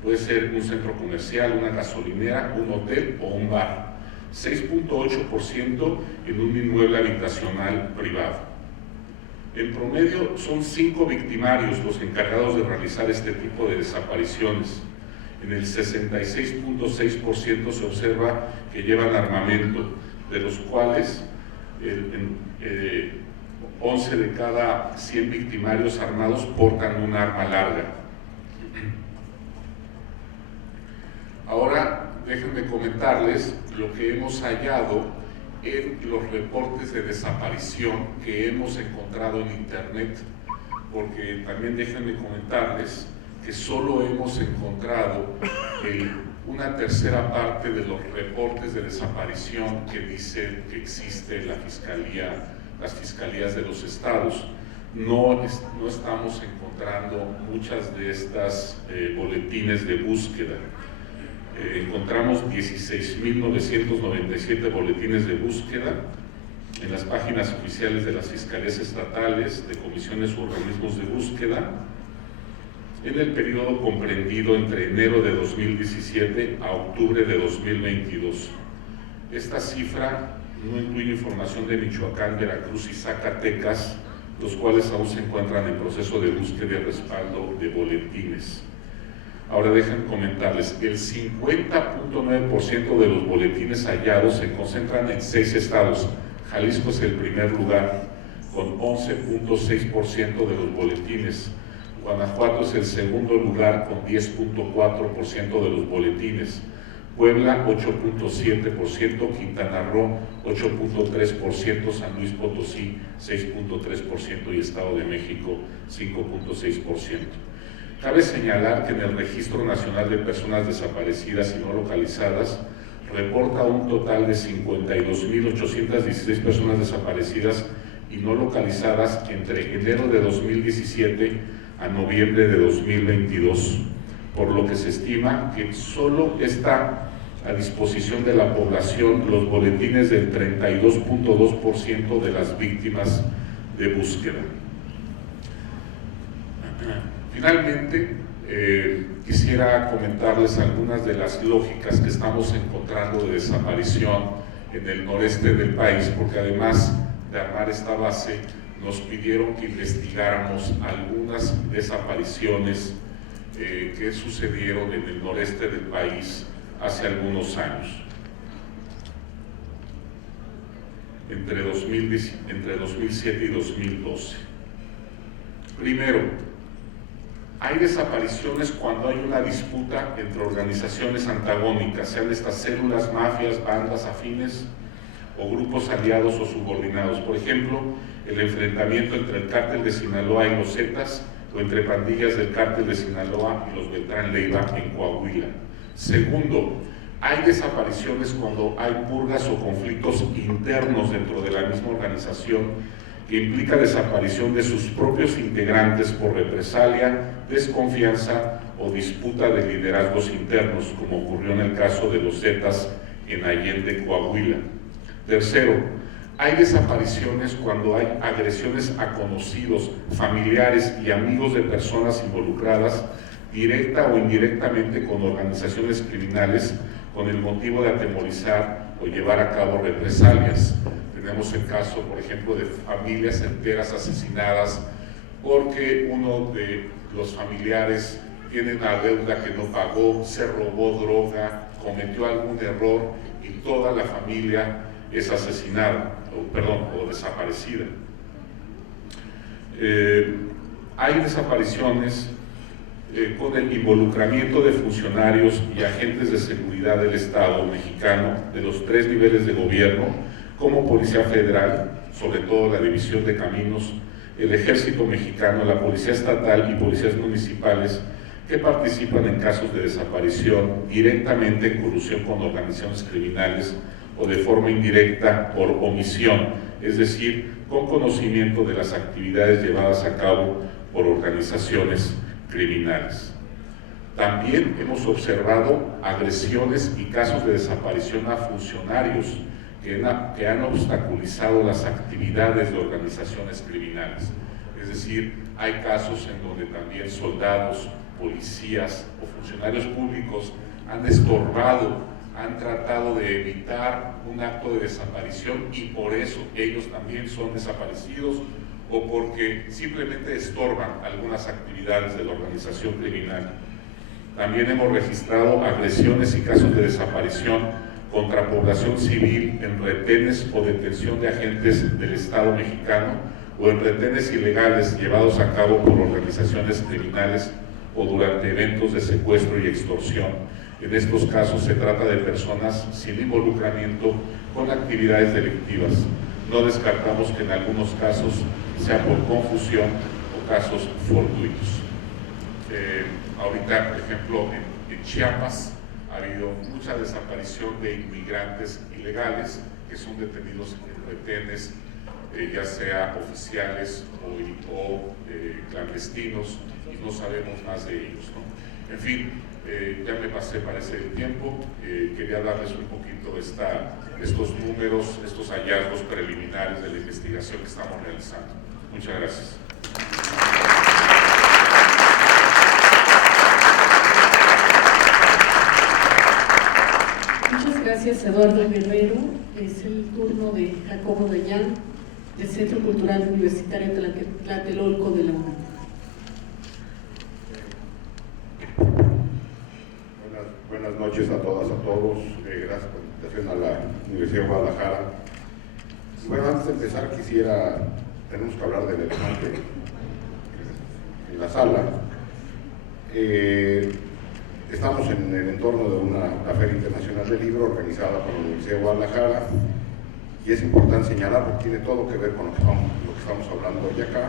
puede ser un centro comercial, una gasolinera, un hotel o un bar. 6.8% en un inmueble habitacional privado. En promedio son 5 victimarios los encargados de realizar este tipo de desapariciones. En el 66.6% se observa que llevan armamento, de los cuales 11 de cada 100 victimarios armados portan un arma larga. Ahora déjenme comentarles lo que hemos hallado en los reportes de desaparición que hemos encontrado en internet, porque también déjenme comentarles que solo hemos encontrado una tercera parte de los reportes de desaparición que dice que existe las fiscalías de los estados. No estamos encontrando muchas de estas boletines de búsqueda. Encontramos 16.997 boletines de búsqueda en las páginas oficiales de las fiscalías estatales, de comisiones u organismos de búsqueda, en el periodo comprendido entre enero de 2017 a octubre de 2022. Esta cifra no incluye información de Michoacán, Veracruz y Zacatecas, los cuales aún se encuentran en proceso de búsqueda y respaldo de boletines. Ahora dejen comentarles, el 50.9% de los boletines hallados se concentran en 6 estados. Jalisco es el primer lugar, con 11.6% de los boletines. Guanajuato es el segundo lugar, con 10.4% de los boletines. Puebla, 8.7%, Quintana Roo, 8.3%, San Luis Potosí, 6.3% y Estado de México, 5.6%. Cabe señalar que en el Registro Nacional de Personas Desaparecidas y No Localizadas reporta un total de 52.816 personas desaparecidas y no localizadas entre enero de 2017 a noviembre de 2022, por lo que se estima que solo está a disposición de la población los boletines del 32.2% de las víctimas de búsqueda. Finalmente, quisiera comentarles algunas de las lógicas que estamos encontrando de desaparición en el noreste del país, porque además de armar esta base, nos pidieron que investigáramos algunas desapariciones que sucedieron en el noreste del país hace algunos años, entre 2007 y 2012. Primero, hay desapariciones cuando hay una disputa entre organizaciones antagónicas, sean estas células, mafias, bandas afines o grupos aliados o subordinados. Por ejemplo, el enfrentamiento entre el cártel de Sinaloa y los Zetas, o entre pandillas del cártel de Sinaloa y los Beltrán Leiva en Coahuila. Segundo, hay desapariciones cuando hay purgas o conflictos internos dentro de la misma organización que implica desaparición de sus propios integrantes por represalia, desconfianza o disputa de liderazgos internos, como ocurrió en el caso de los Zetas en Allende, Coahuila. Tercero, hay desapariciones cuando hay agresiones a conocidos, familiares y amigos de personas involucradas, directa o indirectamente con organizaciones criminales, con el motivo de atemorizar o llevar a cabo represalias. Tenemos el caso, por ejemplo, de familias enteras asesinadas porque uno de los familiares tiene una deuda que no pagó, se robó droga, cometió algún error y toda la familia es asesinada, o desaparecida. Hay desapariciones con el involucramiento de funcionarios y agentes de seguridad del Estado mexicano de los 3 niveles de gobierno, como Policía Federal, sobre todo la División de Caminos, el Ejército Mexicano, la Policía Estatal y policías municipales, que participan en casos de desaparición directamente en colusión con organizaciones criminales o de forma indirecta por omisión, es decir, con conocimiento de las actividades llevadas a cabo por organizaciones criminales. También hemos observado agresiones y casos de desaparición a funcionarios que han obstaculizado las actividades de organizaciones criminales. Es decir, hay casos en donde también soldados, policías o funcionarios públicos han estorbado, han tratado de evitar un acto de desaparición y por eso ellos también son desaparecidos o porque simplemente estorban algunas actividades de la organización criminal. También hemos registrado agresiones y casos de desaparición contra población civil en retenes o detención de agentes del Estado mexicano o en retenes ilegales llevados a cabo por organizaciones criminales o durante eventos de secuestro y extorsión. En estos casos se trata de personas sin involucramiento con actividades delictivas. No descartamos que en algunos casos sea por confusión o casos fortuitos. Ahorita, por ejemplo, en Chiapas ha habido mucha desaparición de inmigrantes ilegales que son detenidos en retenes, ya sea oficiales o clandestinos, y no sabemos más de ellos, ¿no? En fin, ya me pasé para ese tiempo. Quería darles un poquito estos números, estos hallazgos preliminares de la investigación que estamos realizando. Muchas gracias. Muchas gracias, Eduardo Guerrero. Es el turno de Jacobo Dayan, del Centro Cultural Universitario Tlatelolco de la UNAM. noches a todas, a todos. Gracias por la invitación a la Universidad de Guadalajara. Y bueno, antes de empezar tenemos que hablar del elefante en la sala. Estamos en el entorno de una Feria Internacional del Libro organizada por la Universidad de Guadalajara, y es importante señalar, porque tiene todo que ver con lo que estamos hablando hoy acá,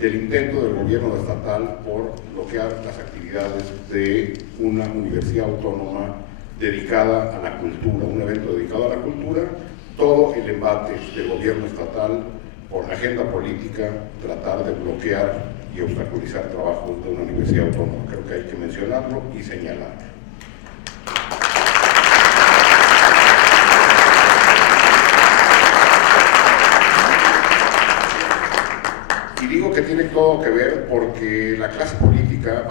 del intento del gobierno estatal por bloquear las actividades de una universidad autónoma dedicada a la cultura, un evento dedicado a la cultura, todo el embate del gobierno estatal por la agenda política, tratar de bloquear y obstaculizar trabajos de una universidad autónoma. Creo que hay que mencionarlo y señalarlo. Y digo que tiene todo que ver porque la clase política,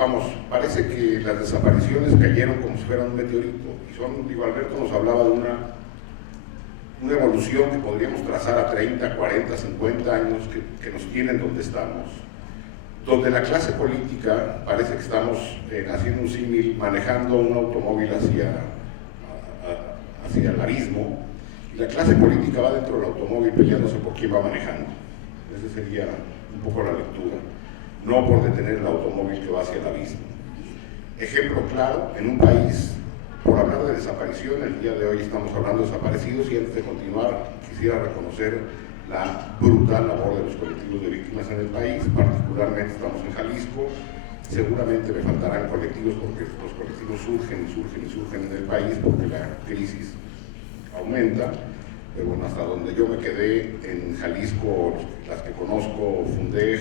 parece que las desapariciones cayeron como si fueran un meteorito. Y Alberto nos hablaba de una evolución que podríamos trazar a 30, 40, 50 años que nos tienen donde estamos. Donde la clase política parece que estamos haciendo un símil, manejando un automóvil hacia el abismo, y la clase política va dentro del automóvil peleándose por quién va manejando. Esa sería un poco la lectura, no por detener el automóvil que va hacia el abismo. Ejemplo claro, en un país, por hablar de desaparición, el día de hoy estamos hablando de desaparecidos, y antes de continuar quisiera reconocer la brutal labor de los colectivos de víctimas en el país. Particularmente estamos en Jalisco, seguramente me faltarán colectivos porque los colectivos surgen en el país porque la crisis aumenta. Pero bueno, hasta donde yo me quedé en Jalisco, las que conozco, Fundej,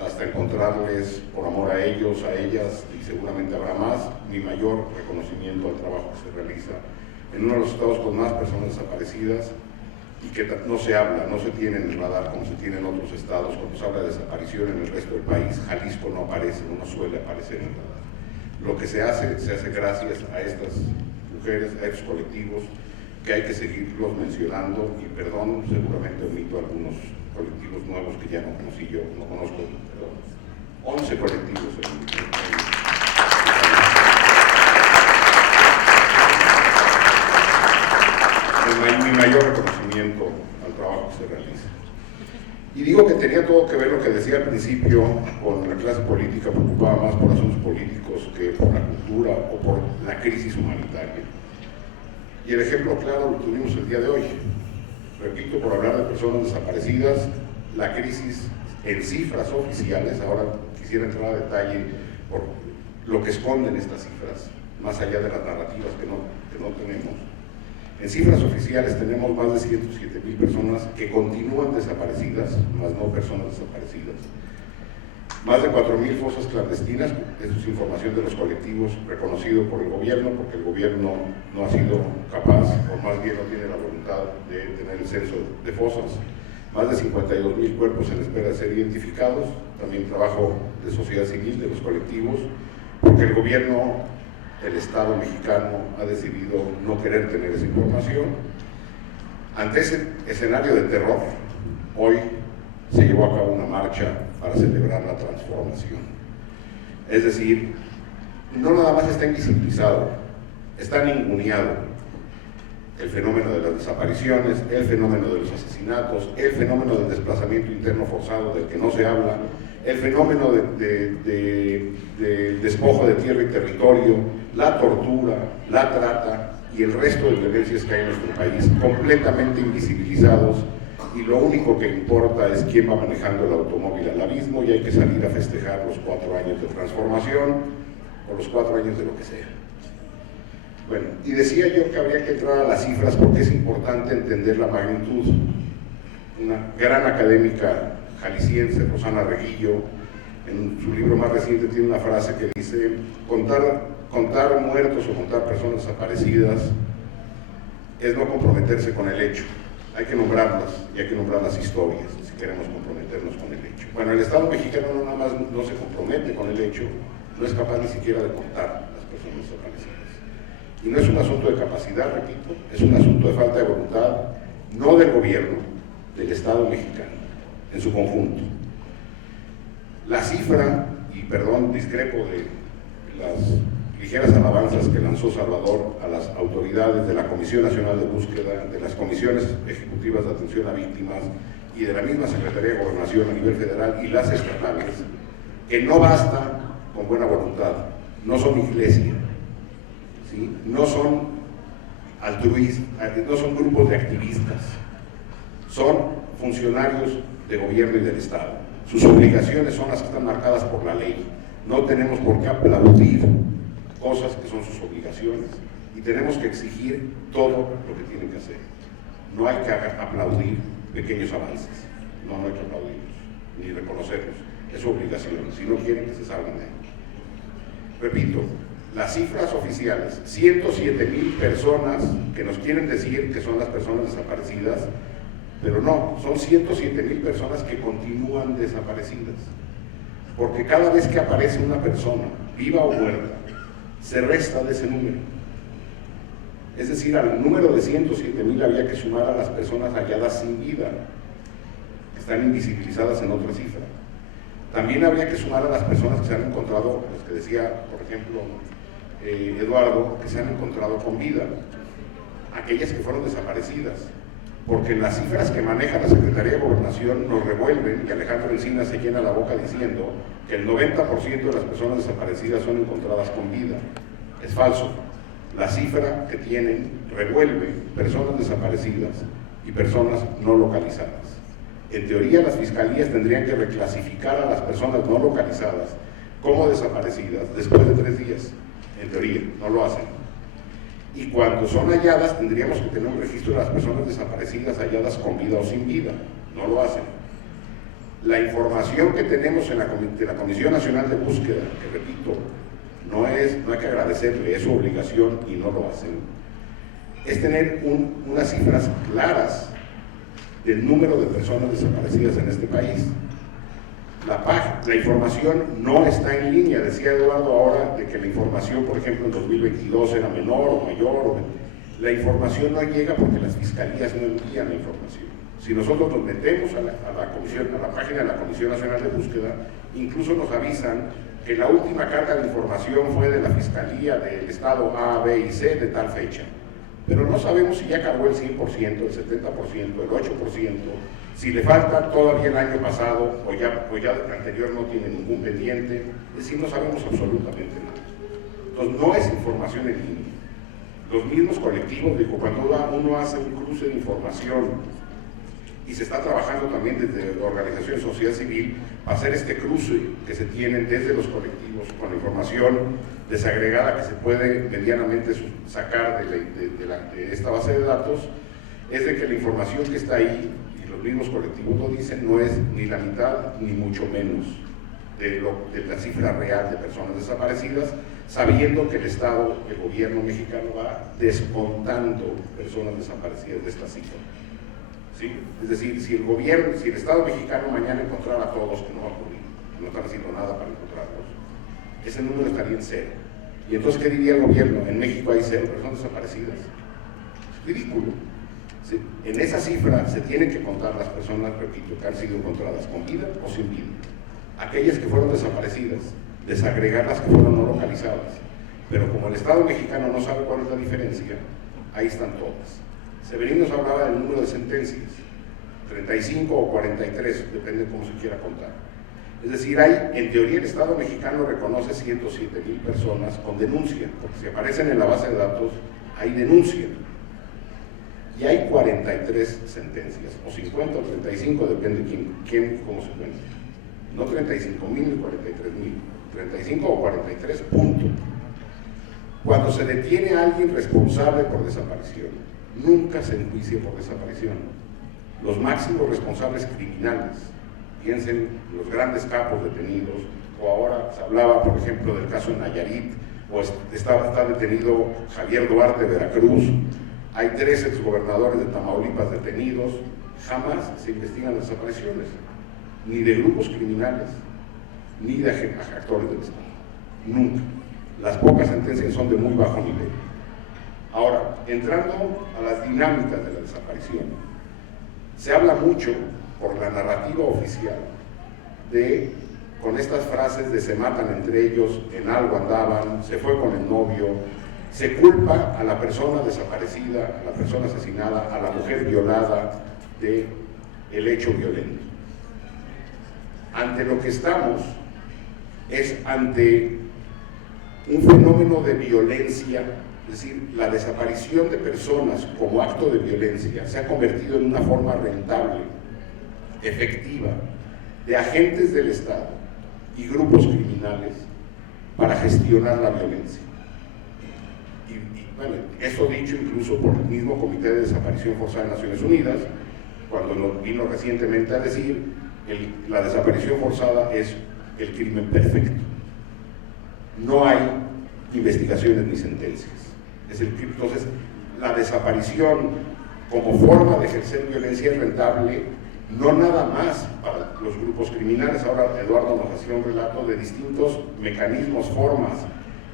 hasta encontrarles por amor a ellos, a ellas, y seguramente habrá más, mi mayor reconocimiento al trabajo que se realiza en uno de los estados con más personas desaparecidas y que no se habla, no se tiene en el radar como se tiene en otros estados. Cuando se habla de desaparición en el resto del país, Jalisco no aparece, no suele aparecer en el radar. Lo que se hace gracias a estas mujeres, a estos colectivos, que hay que seguirlos mencionando, y perdón, seguramente omito algunos colectivos nuevos que ya no conocí yo, no conozco, pero 11 colectivos mi mayor reconocimiento al trabajo que se realiza. Y digo que tenía todo que ver lo que decía al principio con la clase política, preocupada más por asuntos políticos que por la cultura o por la crisis humanitaria. Y el ejemplo claro lo tuvimos el día de hoy. Repito, por hablar de personas desaparecidas, la crisis en cifras oficiales, ahora quisiera entrar a detalle por lo que esconden estas cifras, más allá de las narrativas que no tenemos. En cifras oficiales tenemos más de 107,000 personas que continúan desaparecidas, más no personas desaparecidas. Más de 4,000 fosas clandestinas, eso es información de los colectivos reconocido por el gobierno, porque el gobierno no ha sido capaz, o más bien no tiene la voluntad de tener el censo de fosas. Más de 52,000 cuerpos en espera de ser identificados, también trabajo de sociedad civil, de los colectivos, porque el gobierno, el Estado mexicano ha decidido no querer tener esa información. Ante ese escenario de terror, hoy se llevó a cabo una marcha para celebrar la transformación. Es decir, no nada más está invisibilizado, está ninguneado el fenómeno de las desapariciones, el fenómeno de los asesinatos, el fenómeno del desplazamiento interno forzado del que no se habla, el fenómeno del despojo de tierra y territorio, la tortura, la trata y el resto de violencias que hay en nuestro país, completamente invisibilizados, y lo único que importa es quién va manejando el automóvil al abismo, y hay que salir a festejar los 4 años de transformación o los 4 años de lo que sea. Bueno, y decía yo que habría que entrar a las cifras porque es importante entender la magnitud. Una gran académica jalisciense, Rosana Reguillo, en su libro más reciente tiene una frase que dice: contar muertos o contar personas desaparecidas es no comprometerse con el hecho. Hay que nombrarlas, y hay que nombrar las historias si queremos comprometernos con el hecho. Bueno, el Estado mexicano no nada más no se compromete con el hecho, no es capaz ni siquiera de contar las personas desaparecidas. Y no es un asunto de capacidad, repito, es un asunto de falta de voluntad, no del gobierno, del Estado mexicano, en su conjunto. La cifra, y perdón, discrepo de las ligeras alabanzas que lanzó Salvador a las autoridades de la Comisión Nacional de Búsqueda, de las Comisiones Ejecutivas de Atención a Víctimas y de la misma Secretaría de Gobernación a nivel federal y las estatales, que no basta con buena voluntad, no son iglesia, ¿sí? No son altruistas, no son grupos de activistas, son funcionarios de gobierno y del Estado. Sus obligaciones son las que están marcadas por la ley. No tenemos por qué aplaudir cosas que son sus obligaciones y tenemos que exigir todo lo que tienen que hacer. No hay que aplaudir pequeños avances, no hay que aplaudirlos, ni reconocerlos. Es su obligación, si no quieren que se salgan de ahí. Repito, las cifras oficiales, 107,000 personas que nos quieren decir que son las personas desaparecidas, pero no, son 107,000 personas que continúan desaparecidas. Porque cada vez que aparece una persona, viva o muerta, se resta de ese número. Es decir, al número de 107,000 había que sumar a las personas halladas sin vida, que están invisibilizadas en otra cifra. También habría que sumar a las personas que se han encontrado, los que decía, por ejemplo, Eduardo, que se han encontrado con vida, aquellas que fueron desaparecidas, porque las cifras que maneja la Secretaría de Gobernación nos revuelven, y Alejandro Encinas se llena la boca diciendo que el 90% de las personas desaparecidas son encontradas con vida. Es falso. La cifra que tienen revuelve personas desaparecidas y personas no localizadas. En teoría, las fiscalías tendrían que reclasificar a las personas no localizadas como desaparecidas después de 3 días. En teoría, no lo hacen. Y cuando son halladas, tendríamos que tener un registro de las personas desaparecidas halladas con vida o sin vida. No lo hacen. La información que tenemos de la Comisión Nacional de Búsqueda, que repito, no hay que agradecerle, es su obligación y no lo hacen, es tener unas cifras claras del número de personas desaparecidas en este país. La información no está en línea. Decía Eduardo ahora de que la información, por ejemplo, en 2022 era menor o mayor. La información no llega porque las fiscalías no envían la información. Si nosotros nos metemos a la página de la Comisión Nacional de Búsqueda, incluso nos avisan que la última carga de información fue de la Fiscalía del Estado A, B y C de tal fecha. Pero no sabemos si ya cargó el 100%, el 70%, el 8%, si le falta todavía el año pasado o ya el anterior no tiene ningún pendiente. Es decir, no sabemos absolutamente nada. Entonces, no es información en línea. Los mismos colectivos, digo, cuando uno hace un cruce de información y se está trabajando también desde la organización sociedad civil para hacer este cruce que se tienen desde los colectivos con la información desagregada que se puede medianamente sacar de esta base de datos, es de que la información que está ahí, y los mismos colectivos lo dicen, no es ni la mitad ni mucho menos de la cifra real de personas desaparecidas, sabiendo que el Estado, el gobierno mexicano va descontando personas desaparecidas de esta cifra. ¿Sí? Es decir, si el Estado mexicano mañana encontrara a todos, que no va a ocurrir, no están haciendo nada para encontrarlos, ese número estaría en 0. Y entonces, ¿qué diría el gobierno? En México hay 0 personas desaparecidas. Es ridículo. ¿Sí? En esa cifra se tienen que contar las personas, repito, que han sido encontradas con vida o sin vida. Aquellas que fueron desaparecidas, desagregar las que fueron no localizadas. Pero como el Estado mexicano no sabe cuál es la diferencia, ahí están todas. Severino nos hablaba del número de sentencias, 35 o 43, depende de cómo se quiera contar. Es decir, en teoría el Estado mexicano reconoce 107,000 personas con denuncia, porque si aparecen en la base de datos, hay denuncia. Y hay 43 sentencias, o 50 o 35, depende de cómo se cuenta. No 35,000 ni 43,000, 35 o 43, punto. Cuando se detiene a alguien responsable por desaparición, nunca se enjuicia por desaparición. Los máximos responsables criminales, piensen los grandes capos detenidos, o ahora se hablaba, por ejemplo, del caso en Nayarit, o está detenido Javier Duarte de Veracruz, hay 3 exgobernadores de Tamaulipas detenidos, jamás se investigan las desapariciones, ni de grupos criminales, ni de actores del Estado, nunca. Las pocas sentencias son de muy bajo nivel. Ahora, entrando a las dinámicas de la desaparición, se habla mucho, por la narrativa oficial, de con estas frases de se matan entre ellos, en algo andaban, se fue con el novio, se culpa a la persona desaparecida, a la persona asesinada, a la mujer violada del hecho violento. Ante lo que estamos es ante un fenómeno de violencia, es decir, la desaparición de personas como acto de violencia se ha convertido en una forma rentable, efectiva, de agentes del Estado y grupos criminales para gestionar la violencia. Y bueno, eso dicho incluso por el mismo Comité de Desaparición Forzada de Naciones Unidas, cuando nos vino recientemente a decir la desaparición forzada es el crimen perfecto. No hay investigaciones ni sentencias. Entonces, la desaparición como forma de ejercer violencia es rentable, no nada más para los grupos criminales. Ahora Eduardo nos hacía un relato de distintos mecanismos, formas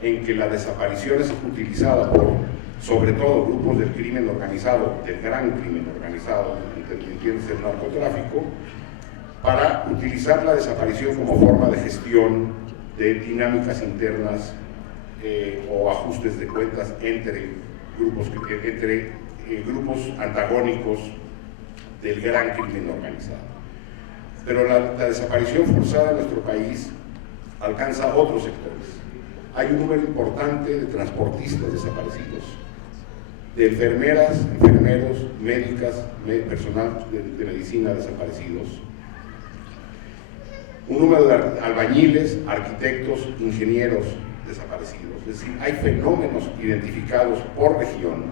en que la desaparición es utilizada por, sobre todo, grupos del crimen organizado, del gran crimen organizado, entiendes, el narcotráfico, para utilizar la desaparición como forma de gestión de dinámicas internas o ajustes de cuentas entre grupos antagónicos del gran crimen organizado. Pero la desaparición forzada en nuestro país alcanza otros sectores. Hay un número importante de transportistas desaparecidos, de enfermeras, enfermeros, médicas, personal de medicina desaparecidos, un número de albañiles, arquitectos, ingenieros desaparecidos. Es decir, hay fenómenos identificados por región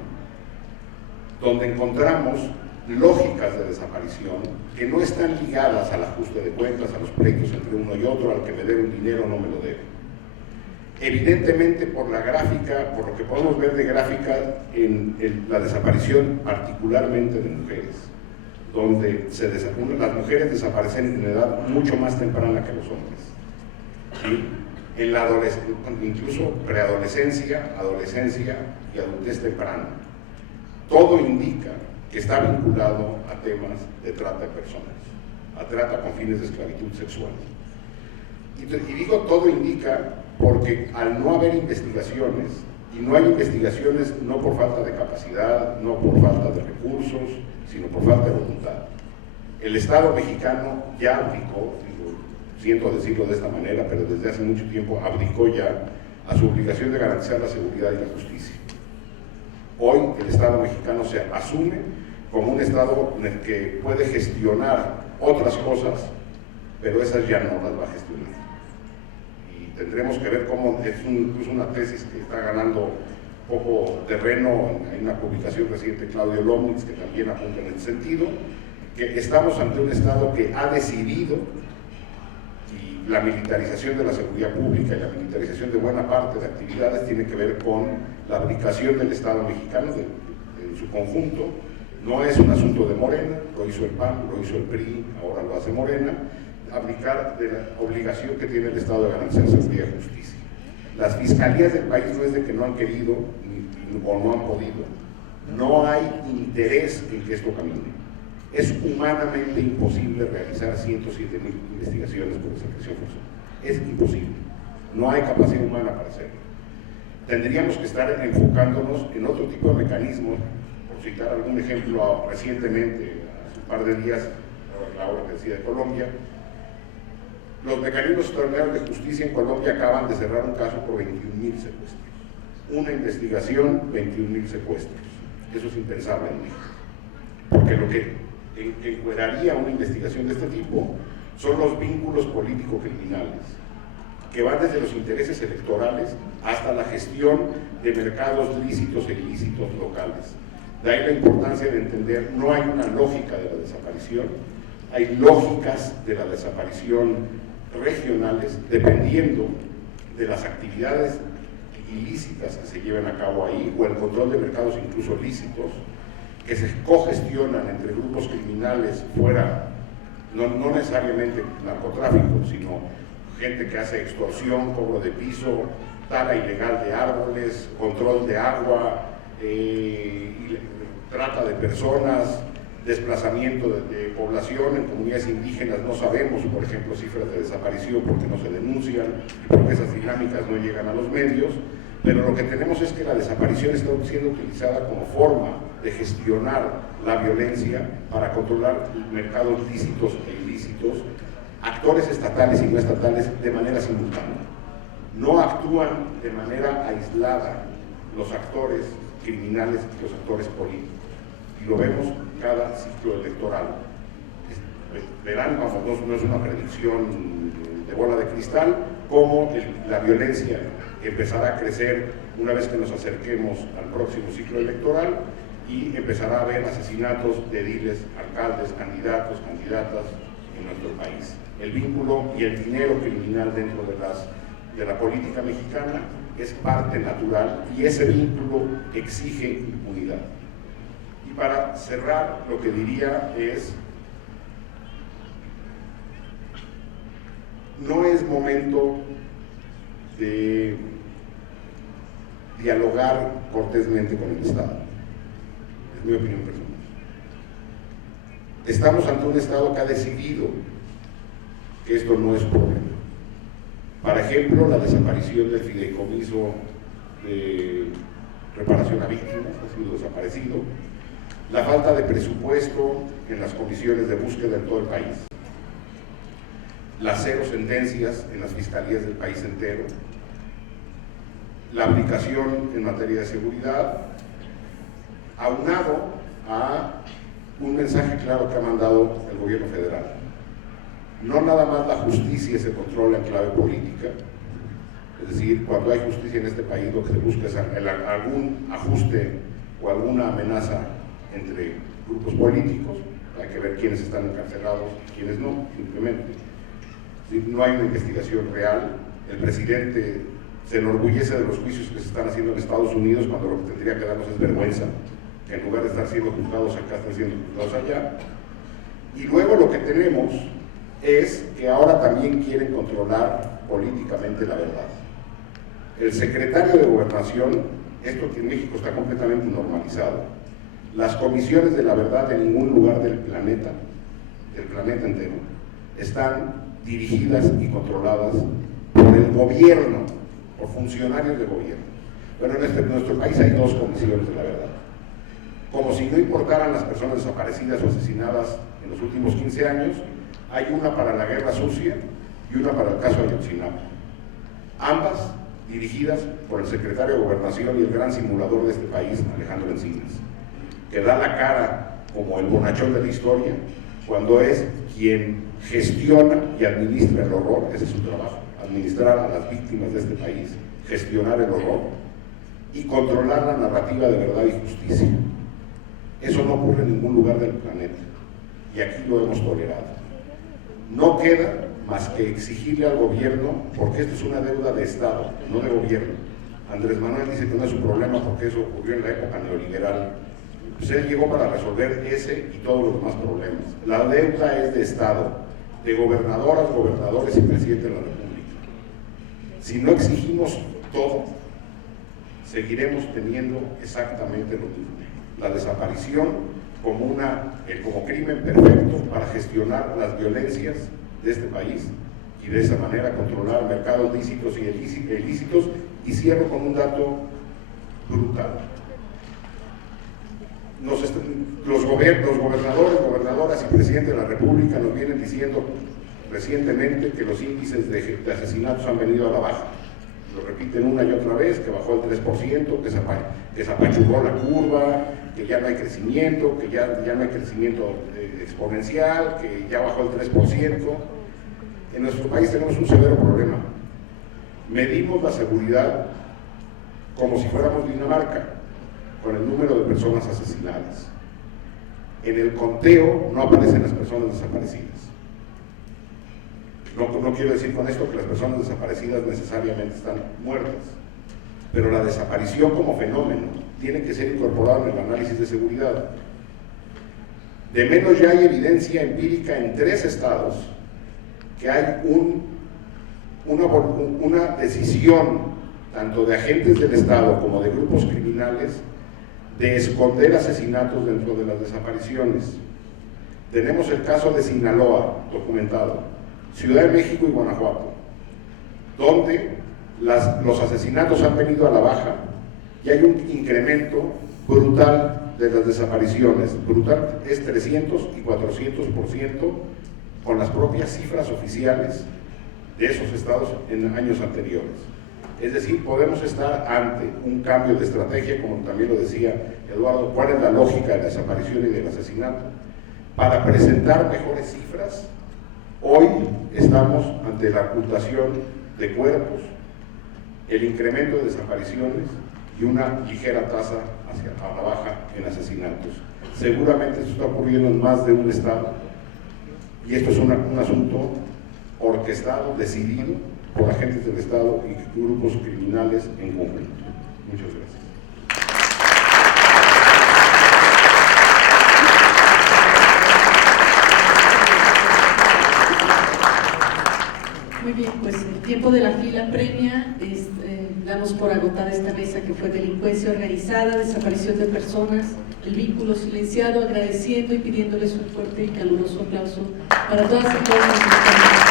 donde encontramos lógicas de desaparición que no están ligadas al ajuste de cuentas, a los pleitos entre uno y otro, al que me debe un dinero o no me lo debe. Evidentemente, por la gráfica, por lo que podemos ver de gráfica en la desaparición particularmente de mujeres, donde las mujeres desaparecen en edad mucho más temprana que los hombres. ¿Sí? En la incluso preadolescencia, adolescencia y adultez temprana. Todo indica que está vinculado a temas de trata de personas, a trata con fines de esclavitud sexual. Y digo todo indica porque al no haber investigaciones, y no hay investigaciones no por falta de capacidad, no por falta de recursos, sino por falta de voluntad. El Estado mexicano ya abdicó, siento decirlo de esta manera, pero desde hace mucho tiempo abdicó ya a su obligación de garantizar la seguridad y la justicia. Hoy el Estado mexicano se asume como un Estado en el que puede gestionar otras cosas, pero esas ya no las va a gestionar. Y tendremos que ver cómo es incluso una tesis que está ganando poco terreno. Hay una publicación reciente de Claudio Lomnitz que también apunta en el sentido, que estamos ante un Estado que ha decidido, y la militarización de la seguridad pública y la militarización de buena parte de actividades tiene que ver con la abdicación del Estado mexicano en su conjunto. No es un asunto de Morena, lo hizo el PAN, lo hizo el PRI, ahora lo hace Morena, abdicar de la obligación que tiene el Estado de garantizar seguridad y justicia. Las fiscalías del país no es de que no han querido o no han podido, no hay interés en que esto camine. Es humanamente imposible realizar 107,000 investigaciones por desaparición forzada. Es imposible. No hay capacidad humana para hacerlo. Tendríamos que estar enfocándonos en otro tipo de mecanismos. Por citar algún ejemplo, recientemente, hace un par de días, la hora que decía de Colombia, los mecanismos extraordinarios de justicia en Colombia acaban de cerrar un caso por 21,000 secuestros. Una investigación, 21,000 secuestros. Eso es impensable en México. Porque lo que encuadraría una investigación de este tipo son los vínculos político-criminales, que van desde los intereses electorales hasta la gestión de mercados lícitos e ilícitos locales. De ahí la importancia de entender, no hay una lógica de la desaparición, hay lógicas de la desaparición regionales dependiendo de las actividades ilícitas que se lleven a cabo ahí, o el control de mercados incluso lícitos, que se cogestionan entre grupos criminales fuera, no necesariamente narcotráfico, sino gente que hace extorsión, cobro de piso, tala ilegal de árboles, control de agua, trata de personas, desplazamiento de población en comunidades indígenas. No sabemos, por ejemplo, cifras de desaparición porque no se denuncian y porque esas dinámicas no llegan a los medios, pero lo que tenemos es que la desaparición está siendo utilizada como forma de gestionar la violencia para controlar mercados lícitos e ilícitos, actores estatales y no estatales de manera simultánea. No actúan de manera aislada los actores criminales y los actores políticos. Y lo vemos cada ciclo electoral. Verán, no es una predicción de bola de cristal, cómo la violencia empezará a crecer una vez que nos acerquemos al próximo ciclo electoral y empezará a haber asesinatos de ediles, alcaldes, candidatos, candidatas en nuestro país. El vínculo y el dinero criminal dentro de la política mexicana es parte natural y ese vínculo exige impunidad. Y para cerrar, lo que diría es, no es momento de dialogar cortésmente con el Estado, es mi opinión personal. Estamos ante un Estado que ha decidido que esto no es problema. Por ejemplo, la desaparición del fideicomiso de reparación a víctimas ha sido desaparecido, la falta de presupuesto en las comisiones de búsqueda en todo el país, las 0 sentencias en las fiscalías del país entero, la aplicación en materia de seguridad, aunado a un mensaje claro que ha mandado el gobierno federal. No nada más la justicia se controla en clave política, es decir, cuando hay justicia en este país lo que se busca es algún ajuste o alguna amenaza entre grupos políticos, hay que ver quiénes están encarcelados y quiénes no, simplemente. No hay una investigación real, el presidente se enorgullece de los juicios que se están haciendo en Estados Unidos cuando lo que tendría que darnos es vergüenza, que en lugar de estar siendo juzgados acá, están siendo juzgados allá. Y luego lo que tenemos es que ahora también quieren controlar políticamente la verdad. El secretario de Gobernación, esto que en México está completamente normalizado, las comisiones de la verdad en ningún lugar del planeta entero, están dirigidas y controladas por el gobierno, por funcionarios del gobierno. Bueno, en nuestro país hay 2 comisiones de la verdad. Como si no importaran las personas desaparecidas o asesinadas en los últimos 15 años, hay una para la guerra sucia y una para el caso Ayotzinapa. Ambas dirigidas por el secretario de Gobernación y el gran simulador de este país, Alejandro Encinas, que da la cara como el bonachón de la historia, cuando es quien gestiona y administra el horror. Ese es su trabajo, administrar a las víctimas de este país, gestionar el horror y controlar la narrativa de verdad y justicia. Eso no ocurre en ningún lugar del planeta y aquí lo hemos tolerado. No queda más que exigirle al gobierno, porque esto es una deuda de Estado, no de gobierno. Andrés Manuel dice que no es su problema porque eso ocurrió en la época neoliberal. Pues él llegó para resolver ese y todos los demás problemas. La deuda es de Estado, de gobernadoras, gobernadores y presidente de la República. Si no exigimos todo, seguiremos teniendo exactamente lo mismo. La desaparición como crimen perfecto para gestionar las violencias de este país y de esa manera controlar mercados lícitos y ilícitos. Y cierro con un dato brutal. Los gobernadores, gobernadoras y presidente de la República nos vienen diciendo recientemente que los índices de asesinatos han venido a la baja. Lo repiten una y otra vez, que bajó el 3%, que se apachurró la curva, que ya no hay crecimiento, que ya no hay crecimiento exponencial, que ya bajó el 3%. En nuestro país tenemos un severo problema. Medimos la seguridad como si fuéramos Dinamarca, con el número de personas asesinadas. En el conteo no aparecen las personas desaparecidas. No quiero decir con esto que las personas desaparecidas necesariamente están muertas, pero la desaparición como fenómeno tiene que ser incorporado en el análisis de seguridad. De menos ya hay evidencia empírica en 3 estados que hay una decisión tanto de agentes del Estado como de grupos criminales de esconder asesinatos dentro de las desapariciones. Tenemos el caso de Sinaloa, documentado, Ciudad de México y Guanajuato, donde los asesinatos han venido a la baja y hay un incremento brutal de las desapariciones. Brutal es 300 y 400% con las propias cifras oficiales de esos estados en años anteriores. Es decir, podemos estar ante un cambio de estrategia, como también lo decía Eduardo, cuál es la lógica de la desaparición y del asesinato. Para presentar mejores cifras, hoy estamos ante la ocultación de cuerpos, el incremento de desapariciones y una ligera tasa a la baja en asesinatos. Seguramente esto está ocurriendo en más de un estado y esto es un asunto orquestado, decidido por agentes del Estado y grupos criminales en conjunto. Muchas gracias. Muy bien, pues el tiempo de la fila premia. Damos por agotada esta mesa que fue delincuencia organizada, desaparición de personas, el vínculo silenciado, agradeciendo y pidiéndoles un fuerte y caluroso aplauso para todas y todos los que están.